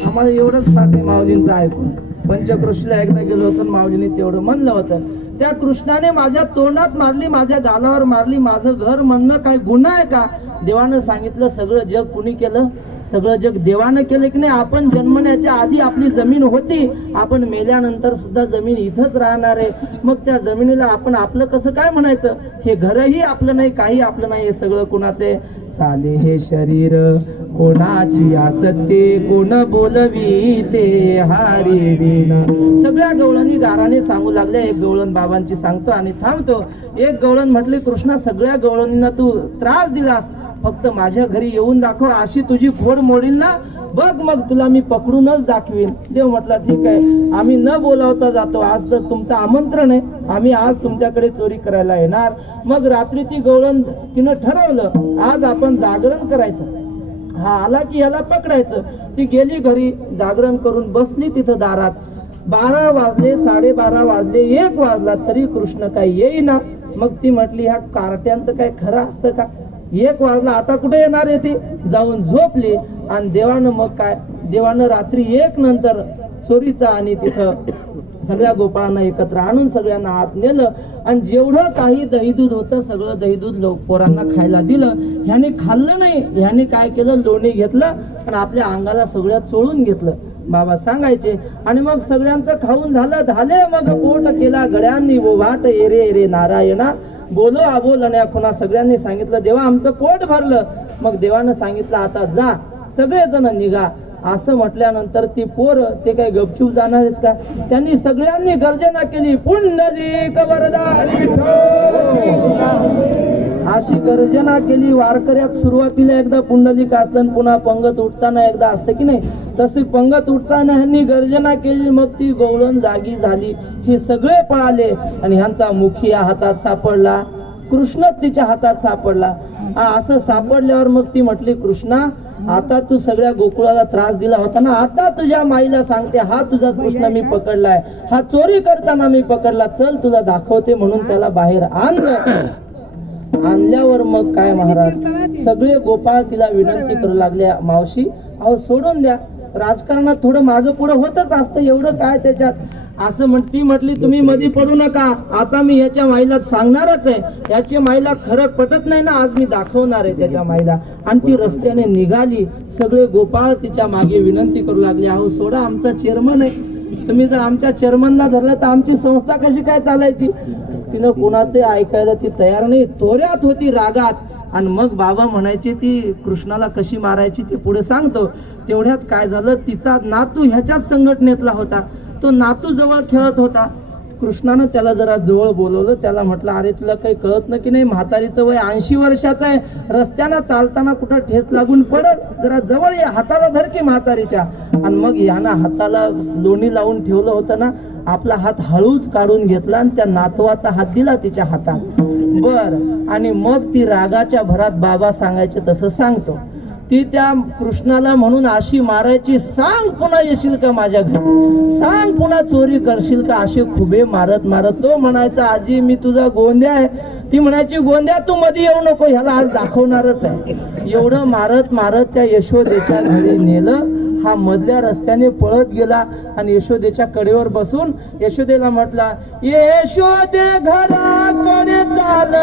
आम्हाला एवढंच पाठ माऊलींचं ऐकून. पंचक्रोशीला एकदा गेलो होतो, माऊलीने तेवढं म्हणलं होतं. त्या कृष्णाने माझ्या तोंडात मारली, माझ्या गालावर मारली, माझं घर म्हणणं काय गुन्हा आहे का? देवानं सांगितलं, सगळं जग कुणी केलं? सगळं जग देवानं केलं की नाही? आपण जन्मण्याच्या आधी आपली जमीन होती, आपण मेल्यानंतर सुद्धा जमीन इथंच राहणार आहे. मग त्या जमिनीला आपण आपलं कसं काय म्हणायचं? हे घरही आपलं नाही, काही आपलं नाही, हे सगळं कुणाचे? चाले हे शरीर कोणाची असते, कोण बोलवी ते हारी विना. सगळ्या गवळणी गाराने सांगू लागल्या. एक गवळण बाबांची सांगतो आणि थांबतो. एक गवळण म्हटली, कृष्णा सगळ्या गवळणींना तू त्रास दिलास, फक्त माझ्या घरी येऊन दाखव, अशी तुझी खोड मोडील ना बघ, मग तुला मी पकडूनच दाखवीन. देव म्हटला ठीक आहे, आम्ही न बोलावता जातो, आज तर तुमचं आमंत्रण आहे, आम्ही आज तुमच्याकडे चोरी करायला येणार. मग रात्री ती गवळण तिनं ठरवलं, आज आपण जागरण करायचं, हा आला की याला पकडायचं. ती गेली घरी, जागरण करून बसली तिथं दारात. 12 वाजले, 12:30 वाजले, 1 वाजला तरी कृष्ण काही येईना. मग ती म्हटली ह्या कार्ट्यांचं काय खरं असतं का, 1 वाजला आता कुठे येणार आहे ती. जाऊन झोपली. आणि देवानं मग काय, देवानं रात्री 1 नंतर चोरीचा आणि तिथं सगळ्या गोपाळांना एकत्र आणून सगळ्यांना आत नेलं आणि जेवढं काही दहीदूध होतं सगळं दहीदूध पोरांना खायला दिलं. ह्याने खाल्लं नाही, ह्याने काय केलं, लोणी घेतलं आणि आपल्या अंगाला सगळ्यात चोळून घेतलं. बाबा सांगायचे. आणि मग सगळ्यांचं खाऊन झाले, मग पोट केला गड्यांनी वाट, एरे एरे नारायणा बोलो आबोलण्या खुणा. सगळ्यांनी सांगितलं देवा आमचं पोट भरलं. मग देवानं सांगितलं आता जा, सगळेजण निघा. असं म्हटल्यानंतर ती पोरं ते काही गपचूप जाणार आहेत का, त्यांनी सगळ्यांनी गर्जना केली, पुंडलिक वरदा अशी गर्जना केली. वारकऱ्यात सुरुवातीला एकदा पुंडलिक असतं, पुन्हा पंगत उठताना एकदा असतं की नाही, तशी पंगत उठताना ह्यांनी गर्जना केली. मग ती गवळण जागी झाली, हे सगळे पळाले आणि ह्यांचा मुखिया हातात सापडला, कृष्ण तिच्या हातात सापडला. असं सापडल्यावर मग ती म्हटली, कृष्णा आता तू सगळ्या गोकुळाला त्रास दिला होता ना, आता तुझ्या माईला सांगते, हा तुझा कृष्ण मी पकडलाय, हा चोरी करताना मी पकडला, चल तुला दाखवते. म्हणून त्याला बाहेर आणलं. आणल्यावर मग काय महाराज, सगळे गोपाळ तिला विनंती करू लागले, मावशी अहो सोडून द्या, राजकारणात थोडं मागं पुढं होतच असतं, एवढं काय त्याच्यात. असं ती म्हटली तुम्ही मध्ये पडू नका, आता मी याच्या माईला सांगणारच आहे, याच्या माईला खरं पटत नाही ना, आज मी दाखवणार आहे त्याच्या माईला. आणि ती रस्त्याने निघाली. सगळे गोपाळ तिच्या मागे विनंती करू लागले, अहो सोडा, आमचा चेअरमन आहे, तुम्ही जर आमच्या चेअरमनला धरलं तर आमची संस्था कशी काय चालायची. तिनं कोणाचे ऐकायला ती तयार नाही, तोऱ्यात होती, रागात. आणि मग बाबा म्हणायचे ती कृष्णाला कशी मारायची ते पुढे सांगतो. तेवढ्यात काय झालं, तिचा नातू ह्याच्याच संघटनेतला होता, तो नातू जवळ खेळत होता. कृष्णानं त्याला जरा जवळ बोलवलं, त्याला म्हटलं अरे तुला काही कळत नाही की नाही, म्हातारीचं वय 80 वर्षाचं आहे, रस्त्यानं चालताना कुठं ठेस लागून पडत, जरा जवळ ये, हाताला धर की म्हातारीच्या. आणि मग यानं हाताला लोणी लावून ठेवलं होतं ना, आपला हात हळूच काढून घेतला आणि त्या नातवाचा हात दिला तिच्या हातात. बर. आणि मग ती रागाच्या भरात बाबा सांगायचे तसं सांगतो. ती त्या कृष्णाला म्हणून अशी मारायची, सांग पुन्हा येशील का माझ्या घरी, सांग पुन्हा चोरी करशील का, असे खुबे मारत मारत. तो म्हणायचा आजी मी तुझा गोंद्या आहे. ती म्हणायची गोंद्या तू मध्ये येऊ नको, ह्याला आज दाखवणारच आहे. एवढं मारत मारत त्या यशोदेच्या घरी नेलं. हा मधल्या रस्त्याने पळत गेला आणि यशोदेच्या कडेवर बसून यशोदेला म्हटला, यशोदे घराकडे चाल,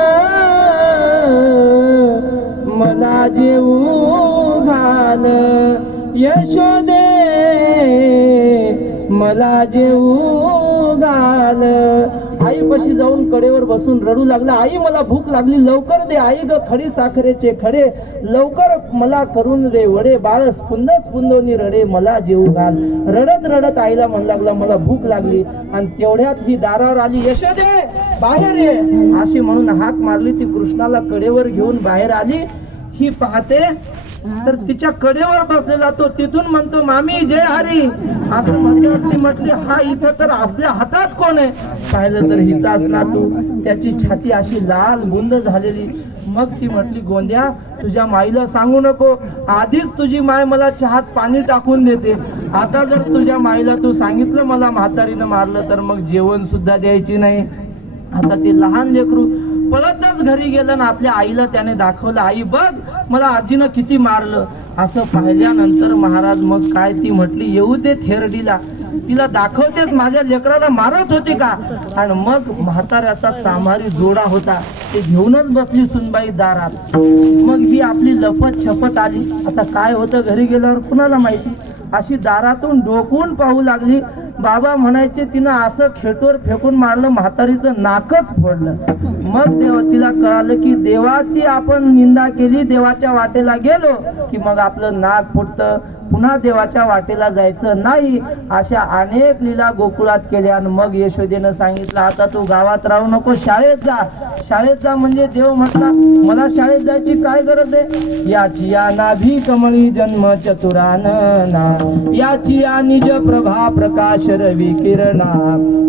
मला जेवू घाल, यशोदे मला जेवू घाल. आईपाशी जाऊन कडेवर बसून रडू लागला, आई मला भूक लागली, लवकर दे आई ग खडी साखरेचे खडे, लवकर मला करून दे वडे, बाळ स्पुंद स्पुंदोनी रडे, मला जेवू घाल. रडत रडत आईला म्हणू लागला मला भूक लागली. आणि तेवढ्यात ही दारावर आली, यशोदे बाहेर ये अशी म्हणून हाक मारली. ती कृष्णाला कडेवर घेऊन बाहेर आली. ही पाहते तर तिच्या कडेवर बसलेला तो तिथून म्हणतो मामी जय हरी. असं म्हणल्यावर ती म्हटली हा इथं तर आपल्या हातात कोण आहे. पाहिलं तर हिचाच नातू, त्याची छाती अशी लाल गुंद झालेली. मग ती म्हटली गोंद्या तुझ्या माईला सांगू नको, आधीच तुझी माय मला चहात पाणी टाकून देते, आता जर तुझ्या माईला तू सांगितलं मला म्हातारीनं मारलं तर मग जेवण सुद्धा द्यायची नाही. आता ते लहान लेकरू पळतच घरी गेलं ना आपल्या आईला त्याने दाखवलं, आई बघ मला आजीनं किती मारलं. असं पाहिल्यानंतर महाराज मग काय ती म्हटली येऊ दे थेरडीला, तिला दाखवतेच माझ्या लेकराला मारत होती का. आणि मग म्हाताऱ्याचा चामारी जोडा होता, ते घेऊनच बसली सुनबाई दारात. मग ही आपली लपत छपत आली. आता काय होतं घरी गेल्यावर कुणाला माहिती. अशी दारातून डोकून पाहू लागली. बाबा म्हणायचे तिनं असं खेटोर फेकून मारलं म्हातारीचं नाकच फोडलं. मग तिला कळालं की देवाची आपण निंदा केली, देवाच्या वाटेला गेलो की मग आपलं नाक फुटतं, पुन्हा देवाच्या वाटेला जायचं नाही. अशा अनेक लीला गोकुळात केल्या. आणि मग यशोदेनं सांगितलं आता तू गावात राहू नको, शाळेत जा. शाळेत जा म्हणजे देव म्हटला मला शाळेत जायची काय गरज आहे. याची या नाभी कमळी जन्म चतुरानना, याची या निज प्रभा प्रकाश रवी किरणा,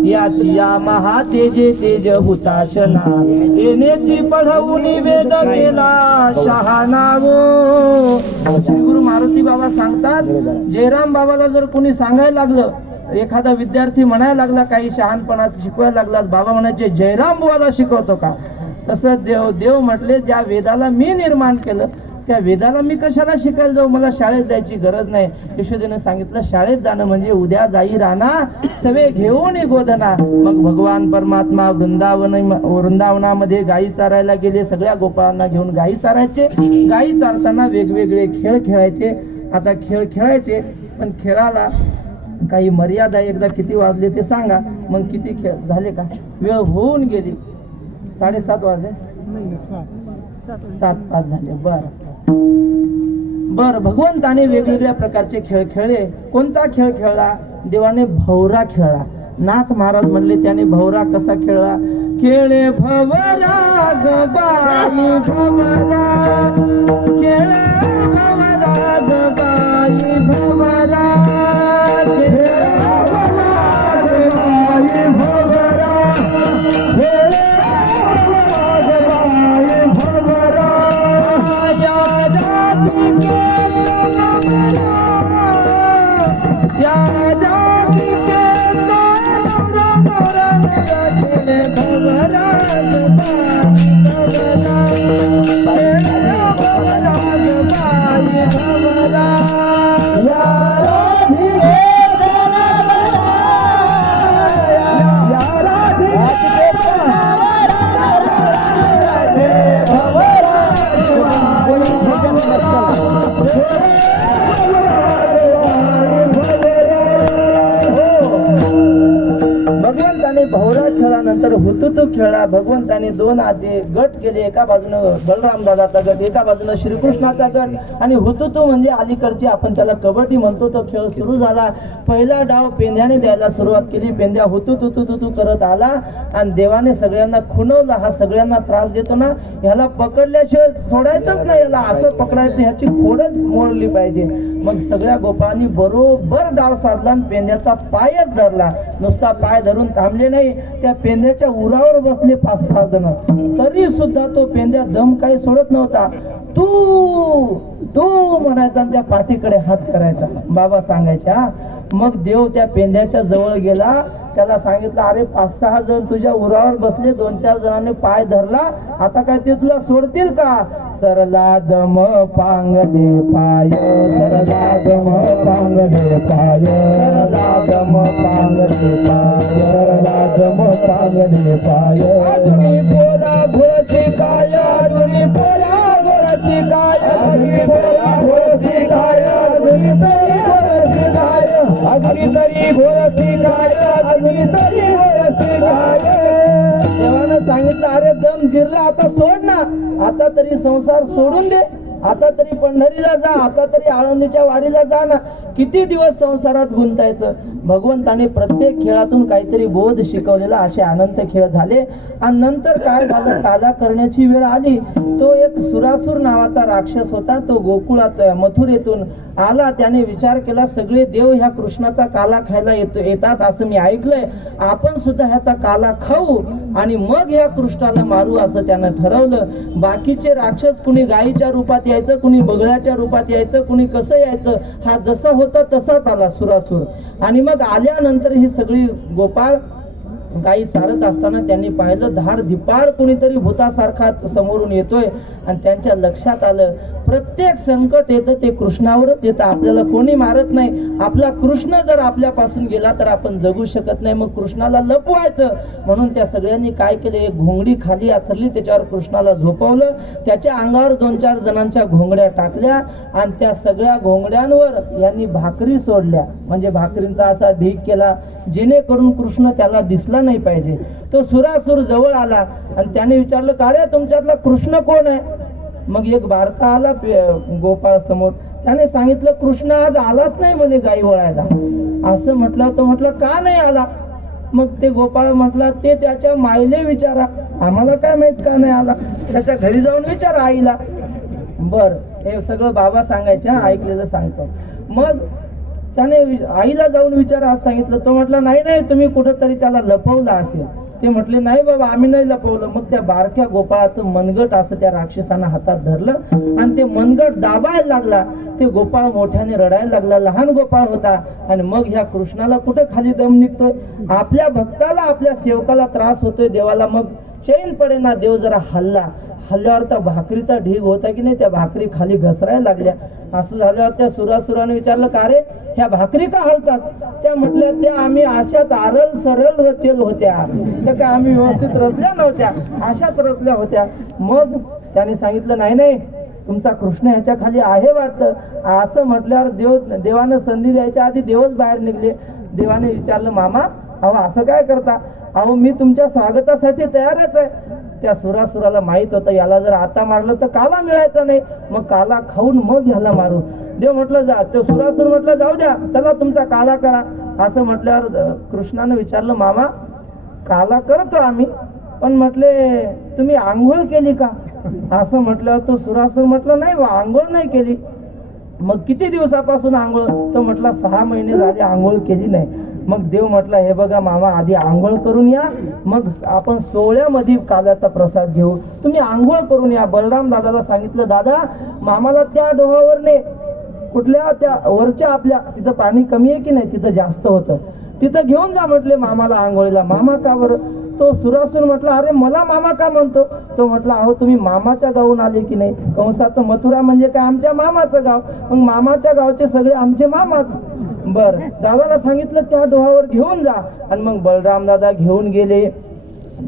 याची या महातेजे तेज हुताशना, येण्याची पढवून वेद केला शहाणावो. श्री गुरु मारुती बाबा सांगतात जयराम बाबाला जर कोणी सांगायला लागलं, एखादा विद्यार्थी म्हणायला लागला काही शहाणपणाचं शिकवायला लागला, बाबा म्हणायचे जयराम बुवाला शिकवतो का. तसं देव म्हटले ज्या वेदाला मी निर्माण केलं त्या वेदाला मी कशाला शिकायला जाऊ, मला शाळेत जायची गरज नाही. यशोदेने सांगितलं शाळेत जाणं म्हणजे उद्या जाई राणा सवे घेऊन गोधना. मग भगवान परमात्मा वृंदावनामध्ये गायी चारायला गेले. सगळ्या गोपाळांना घेऊन गायी चारायचे. गायी चारताना वेगवेगळे खेळ खेळायचे. आता खेळ खेळायचे पण खेळाला काही मर्यादा. एकदा किती वाजले ते सांगा, मग किती खेळ झाले का. वेळ होऊन गेली, 7:30 वाजले, 7:05 झाले. बर भगवंताने वेगवेगळ्या प्रकारचे खेळ खेळले. कोणता खेळ खेळला. देवाने भवरा खेळला. नाथ महाराज म्हणले त्याने भवरा कसा खेळला. खेळे भवरा ग बाई भवरा, खेळे भवरा ग बाई भवरा, खेळे भवरा ग बाई भवरा, खेळे भवरा ग बाई भवरा, या जाती के या जाती के खेळे भवरा ग बाई भवरा, खेळे भवरा ग बाई भवरा, या राधी के भगवंताने भवरा खेळानंतर हुतुतू खेळला. भगवंताने 2 आधी गट केले. एका बाजूनं बलराम दादाचा गट, एका बाजूनं श्रीकृष्णाचा गट. आणि हुतुतू म्हणजे अलीकडची आपण त्याला कबड्डी म्हणतो. तो खेळ सुरू झाला. पहिला डाव पेंद्याने द्यायला सुरुवात केली. पेंद्या हुतुतू करत आला आणि देवाने सगळ्यांना खुणवला. हा सगळ्यांना त्रास देतो ना, ह्याला पकडल्याशिवाय सोडायचंच नाही, याला असं पकडायचं, ह्याची खोडच मोडली पाहिजे. मग सगळ्या गोपाळांनी बरोबर डाव साधला आणि पेंद्याचा पायच धरला. नुसता पाय धरून थांबले नाही, त्या पेंद्याच्या उरावर बसले 5-6 जण. तरी सुद्धा तो पेंद्या दम काही सोडत नव्हता. तू म्हणायचा आणि त्या पाठीकडे हात करायचा. बाबा सांगायच्या. मग देव त्या पेंद्याच्या जवळ गेला. त्याला सांगितलं अरे 5-6 जण तुझ्या उरावर बसले, 2-4 जणांनी पाय धरला, आता काय ते तुला सोडतील का. सरला दम पांगले पाय, सरला दम पांगले पाय, सरला दम पांगले पाय, सरला दम पांगले पाय. अजूनी बोला घोळची काय, अजूनी बोला घोळची काय, अजूनी बोला घोळची काय, अजूनी तरी घोळची काय, अजूनी तरी घोळची काय, अजूनी तरी घोळची काय. देवानं सांगितलं अरे दम जिरला, आता सोड ना, आता तरी संसार सोडून दे, आता तरी पंढरीला जा, आता तरी आळंदीच्या वारीला जा ना, किती दिवस संसारात गुंतायचं. भगवंताने प्रत्येक खेळातून काहीतरी बोध शिकवलेला. असे अनंत खेळ झाले. आणि नंतर काय झालं, काला करण्याची वेळ आली. तो एक सुरासूर नावाचा राक्षस होता. तो गोकुळात मथुरेतून आला. त्याने विचार केला सगळे देव ह्या कृष्णाचा काला खायला येतात असं मी ऐकलंय, आपण सुद्धा ह्याचा काला खाऊ आणि मग ह्या कृष्णाला मारू असं त्यानं ठरवलं. बाकीचे राक्षस कुणी गायीच्या रूपात यायचं, कुणी बगळ्याच्या रूपात यायचं, कुणी कसं यायचं, हा जसा होता तसाच आला सुरासूर. आणि मग आल्यानंतर ही सगळी गोपाळ गायी चारत असताना त्यांनी पाहिलं धाड धिपाड कोणीतरी भूतासारखा समोरून येतोय. आणि त्यांच्या लक्षात आलं प्रत्येक संकट येतं ते कृष्णावरच येतं, आपल्याला कोणी मारत नाही. आपला कृष्ण जर आपल्यापासून गेला तर आपण जगू शकत नाही, मग कृष्णाला लपवायचं. म्हणून त्या सगळ्यांनी काय केलं, एक घोंगडी खाली आथरली, त्याच्यावर कृष्णाला झोपवलं, त्याच्या अंगावर 2-4 जणांच्या घोंगड्या टाकल्या आणि त्या सगळ्या घोंगड्यांवर यांनी भाकरी सोडल्या, म्हणजे भाकरींचा असा ढीग केला जेणेकरून कृष्ण त्याला दिसला नाही पाहिजे. तो सुरासूर जवळ आला आणि त्याने विचारलं का रे तुमच्यातला कृष्ण कोण आहे. मग एक बारका आला गोपाळ समोर, त्याने सांगितलं कृष्ण आज आलाच नाही म्हणे गाई वळायला. असं म्हटलं तो म्हटलं का नाही आला? मग ते गोपाळ म्हटला ते त्याच्या मायले विचारा, आम्हाला काय माहित का नाही आला, त्याच्या घरी जाऊन विचारा आईला. बर, हे सगळं बाबा सांगायच्या, ऐकलेलं सांगतो. मग त्याने आईला जाऊन विचारा असं सांगितलं. तो म्हटला नाही तुम्ही कुठंतरी त्याला लपवलं असेल. ते म्हटले नाही बाबा आम्ही नाही लपवलं. मग त्या बारक्या गोपाळाचं मनगट असं त्या राक्षसानं हातात धरलं आणि ते मनगट दाबायला लागला. ते गोपाळ मोठ्याने रडायला लागला, लहान गोपाळ होता. आणि मग ह्या कृष्णाला कुठं खाली दम निघतोय, आपल्या भक्ताला आपल्या सेवकाला त्रास होतोय, देवाला मग चैन पडेना. देव जरा हल्ल्यावर त्या भाकरीचा ढीग होता की नाही, त्या भाकरी खाली घसरायला लागल्या. असं झाल्यावर त्या सुरासुराने विचारलं का रे ह्या भाकरी का हलतात? त्या म्हटल्या त्या आम्ही अशाच आरल सरळ रचेल होत्या, तर काय आम्ही व्यवस्थित रचल्या नव्हत्या, अशाच रचल्या होत्या. मग त्याने सांगितलं नाही तुमचा कृष्ण ह्याच्या खाली आहे वाटतं. असं म्हटल्यावर देवानं संधी द्यायच्या आधी देवच बाहेर निघले. देवाने विचारलं मामा अहो असं काय करता? अहो मी तुमच्या स्वागतासाठी तयारच आहे. त्या सुरासुराला माहित होतं याला जर आता मारलं तर काला मिळायचा नाही, मग काला खाऊन मग ह्याला मारू. देव म्हटलं जा. ते सुरासुर म्हटलं जाऊ द्या, चला तुमचा काला करा. असं म्हटल्यावर कृष्णाने विचारलं मामा काला करतो आम्ही, पण म्हटले तुम्ही आंघोळ केली का? असं म्हटल्यावर तो सुरासुर म्हटलं नाही बा आंघोळ नाही केली. मग किती दिवसापासून आंघोळ? तो म्हटला 6 महिने झाले आंघोळ केली नाही. मग देव म्हटला हे बघा मामा आधी आंघोळ करून या, मग आपण सोहळ्यामध्ये काल्याचा प्रसाद घेऊ. तुम्ही आंघोळ करून या. बलराम दादाला सांगितलं दादा मामाला त्या डोहावर ने, कुठल्या त्या वरच्या आपल्या तिथं पाणी कमी आहे की नाही, तिथं जास्त होतं, तिथं घेऊन जा म्हटले मामाला आंघोळीला. मामा का बरं? तो सुरासुर म्हटला अरे मला मामा का म्हणतो? तो म्हटला अहो तुम्ही मामाच्या गावून आले की नाही, कंसाचं मथुरा म्हणजे काय आमच्या मामाचं गाव, मग मामाच्या गावचे सगळे आमचे मामाच. बर, दादाला सांगितलं त्या डोहावर घेऊन जा. आणि मग बलराम दादा घेऊन गेले.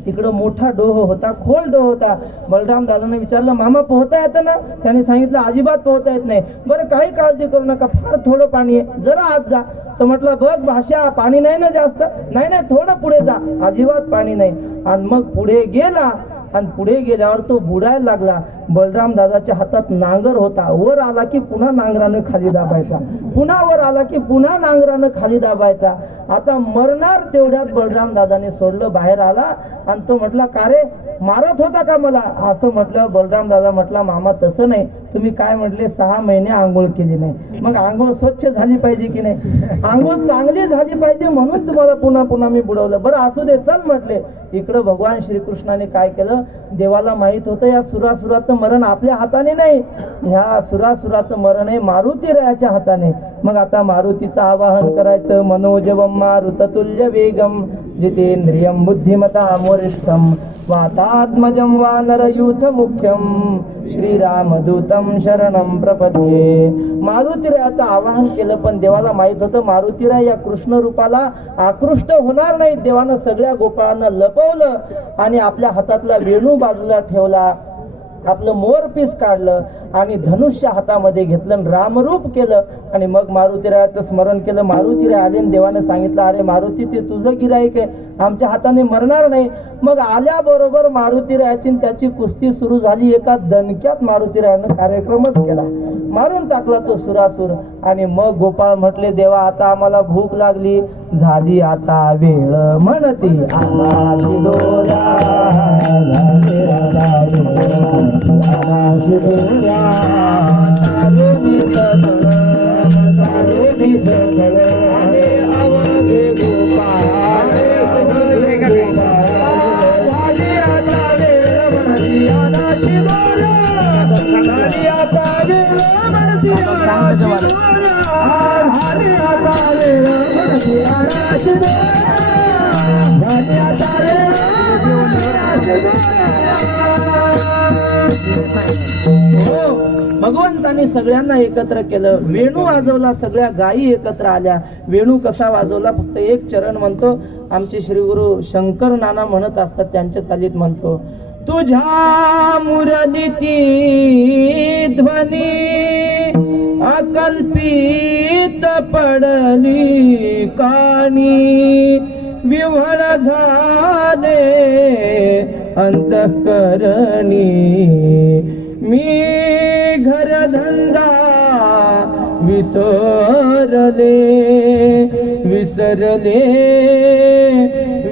तिकडं मोठा डोह होता, खोल डोह होता. बलराम दादाने विचारलं मामा पोहता येतं ना? त्याने सांगितलं अजिबात पोहता येत नाही. बरं काही काळजी करू नका, फार थोडं पाणी आहे, जरा आत जा. तर म्हटलं बघ भाषा पाणी नाही ना जास्त? नाही थोडं पुढे जा, अजिबात पाणी नाही. आणि मग पुढे गेला आणि पुढे गेल्यावर तो बुडायला लागला. बलराम दादाच्या हातात नांगर होता, वर आला की पुन्हा नांगरानं खाली दाबायचा, पुन्हा वर आला की पुन्हा नांगरानं खाली दाबायचा. आता मरणार तेवढ्यात बलराम दादाने सोडलं, बाहेर आला आणि तो म्हटला का रे मारत होता का मला? असं म्हटलं. बलराम दादा म्हटला मामा तसं नाही, तुम्ही काय म्हटले 6 महिने आंघोळ केली नाही, मग आंघोळ स्वच्छ झाली पाहिजे की नाही, आंघोळ चांगली झाली पाहिजे म्हणून तुम्हाला पुन्हा मी बुडवलं. बरं असू दे चल म्हटले. इकडं भगवान श्रीकृष्णाने काय केलं, देवाला माहित होतं या सुरासुराचं मरण आपल्या हाताने नाही, ह्या सुरासुराचं मरण आहे मारुतीरायाच्या हाताने. मग आता मारुतीचं आवाहन करायचं. मनोजवम मारुततुल्य वेगम जितेंद्रियम बुद्धिमतां वरिष्ठम वातात्मजं वानरयूथ मुख्यम श्रीरामदूतं शरणं प्रपद्ये. मारुतीरायाचं आवाहन केलं, पण देवाला माहित होतं मारुतीराय या कृष्ण रूपाला आकृष्ट होणार नाही. देवानं सगळ्या गोपाळांना लपवलं आणि आपल्या हातातला वेणू बाजूला ठेवला, आपलं मोरपीस काढलं आणि धनुष्य हातामध्ये घेतलं, रामरूप केलं आणि मग मारुतीरायाचं स्मरण केलं. मारुतीराय आले आणि देवाने सांगितलं अरे मारुती ते तुझं गिराईक आहे, आमच्या हाताने मरणार नाही. मग आल्याबरोबर मारुतीरायाची त्याची कुस्ती सुरू झाली. एका दणक्यात मारुतीरायानं कार्यक्रमच केला, मारून टाकला तो सुरासुर. आणि मग गोपाळ म्हटले देवा आता आम्हाला भूक लागली, झाली आता वेळ म्हणती आला शिदोरा, भगवंताने सगळ्यांना एकत्र केलं, वेणू वाजवला, सगळ्या गायी एकत्र आल्या. वेणू कसा वाजवला? फक्त एक चरण म्हणतो, आमचे श्री गुरु शंकर नाना म्हणत असतात, त्यांच्या चालीत म्हणतो तुझ्या मुरलीची ध्वनी अकल्पित पडली कानी, विव्हळ झाले अंतःकरणी, मी घरधंदा विसरले विसरले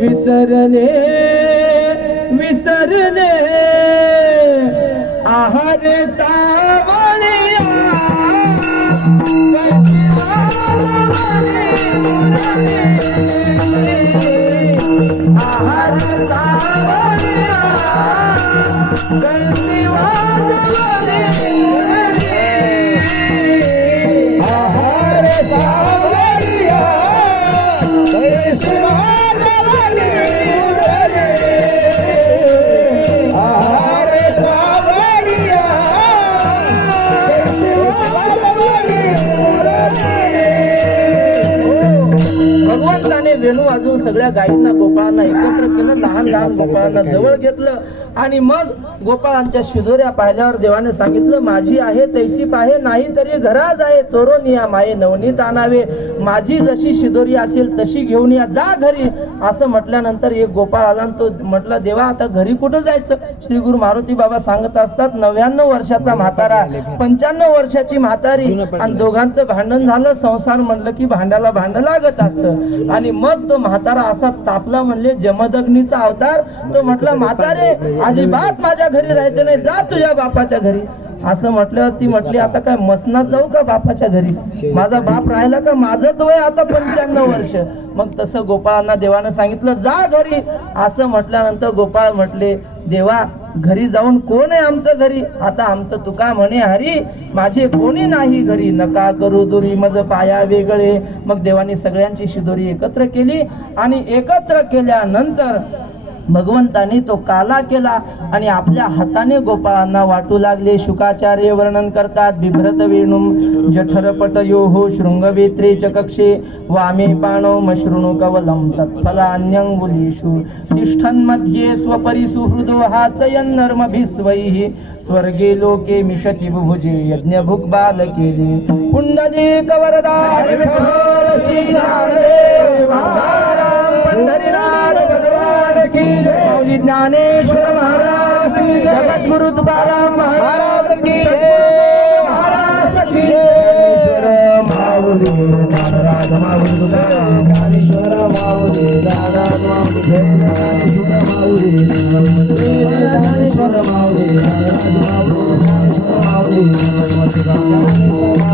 विसरले विसरले आहार सावळिया आहार सावळिया आहार सावळिया भगवंताने वेणू वाजवून सगळ्या गायींना गोपाळांना एकत्र केलं, लहान लहान गोपाळांना जवळ घेतलं आणि मग गोपाळांच्या शिदोऱ्या पाहिल्यावर देवाने सांगितलं, माझी आहे तैसी पाहे नाही तरी घरात आहे चोरोनिया माये नवनीत आणावे, माझी जशी शिदोरी असेल तशी घेऊन या, जा घरी. असं म्हटल्यानंतर एक गोपाळ आला आणि तो म्हटला, देवा आता घरी कुठं जायचं? श्री गुरु मारुती बाबा सांगत असतात, 99 वर्षाचा म्हातारा 95 वर्षाची म्हातारी आणि दोघांचं भांडण झालं. संसार म्हणलं की भांड्याला भांड लागत असतं. आणि मग तो म्हातारा असा तापला, म्हणले जमदग्नीचा अवतार. तो म्हटला, म्हातारे अजिबात माझ्या घरी राहायचं नाही, जा तुझ्या बापाच्या घरी. असं म्हटल्यावर ती म्हटली, आता काय मसनात जाऊ का बापाच्या घरी? माझा बाप राहिला का? माझंच वय आता 95 वर्ष. मग तसं गोपाळांना देवानं सांगितलं, जा घरी. असं म्हटल्यानंतर गोपाळ म्हटले, देवा घरी जाऊन कोण आहे आमचं घरी? आता आमचं तुका म्हणे, हरी माझे कोणी नाही घरी, नका करू दुरी मज पाया वेगळे. मग देवानी सगळ्यांची शिदोरी एकत्र केली आणि एकत्र केल्यानंतर भगवंताने तो काला केला आणि आपल्या हाताने गोपाळांना वाटू लागले. शुकाचार्य वर्णन करतात, बिभ्रत वेणुम जठरपटयोः शृंगवेत्रे च कक्षे वामे पाणो मशृणु कवलं तत्फलान्यंगुलीषु तिष्ठन्मध्ये स्वपरिसु हृदो हासयन् नर्मभिस्वैः स्वर्गे लोके मिषति बुभुजे यज्ञभुक् बालकेले पुंडलीकवरदाय विठ्ठल श्री ज्ञानदेव महाराज पंढरीनाथ भगवान की जय. माऊली ज्ञानेश्वर महाराज की जय. जगद्गुरु तुकाराम महाराज की जय. महाराज की जय. माऊली महाराज माऊली तुकाराम ज्ञानेश्वर माऊली दादा माऊली ज्ञानेश्वर माऊली ज्ञानेश्वर माऊली माऊली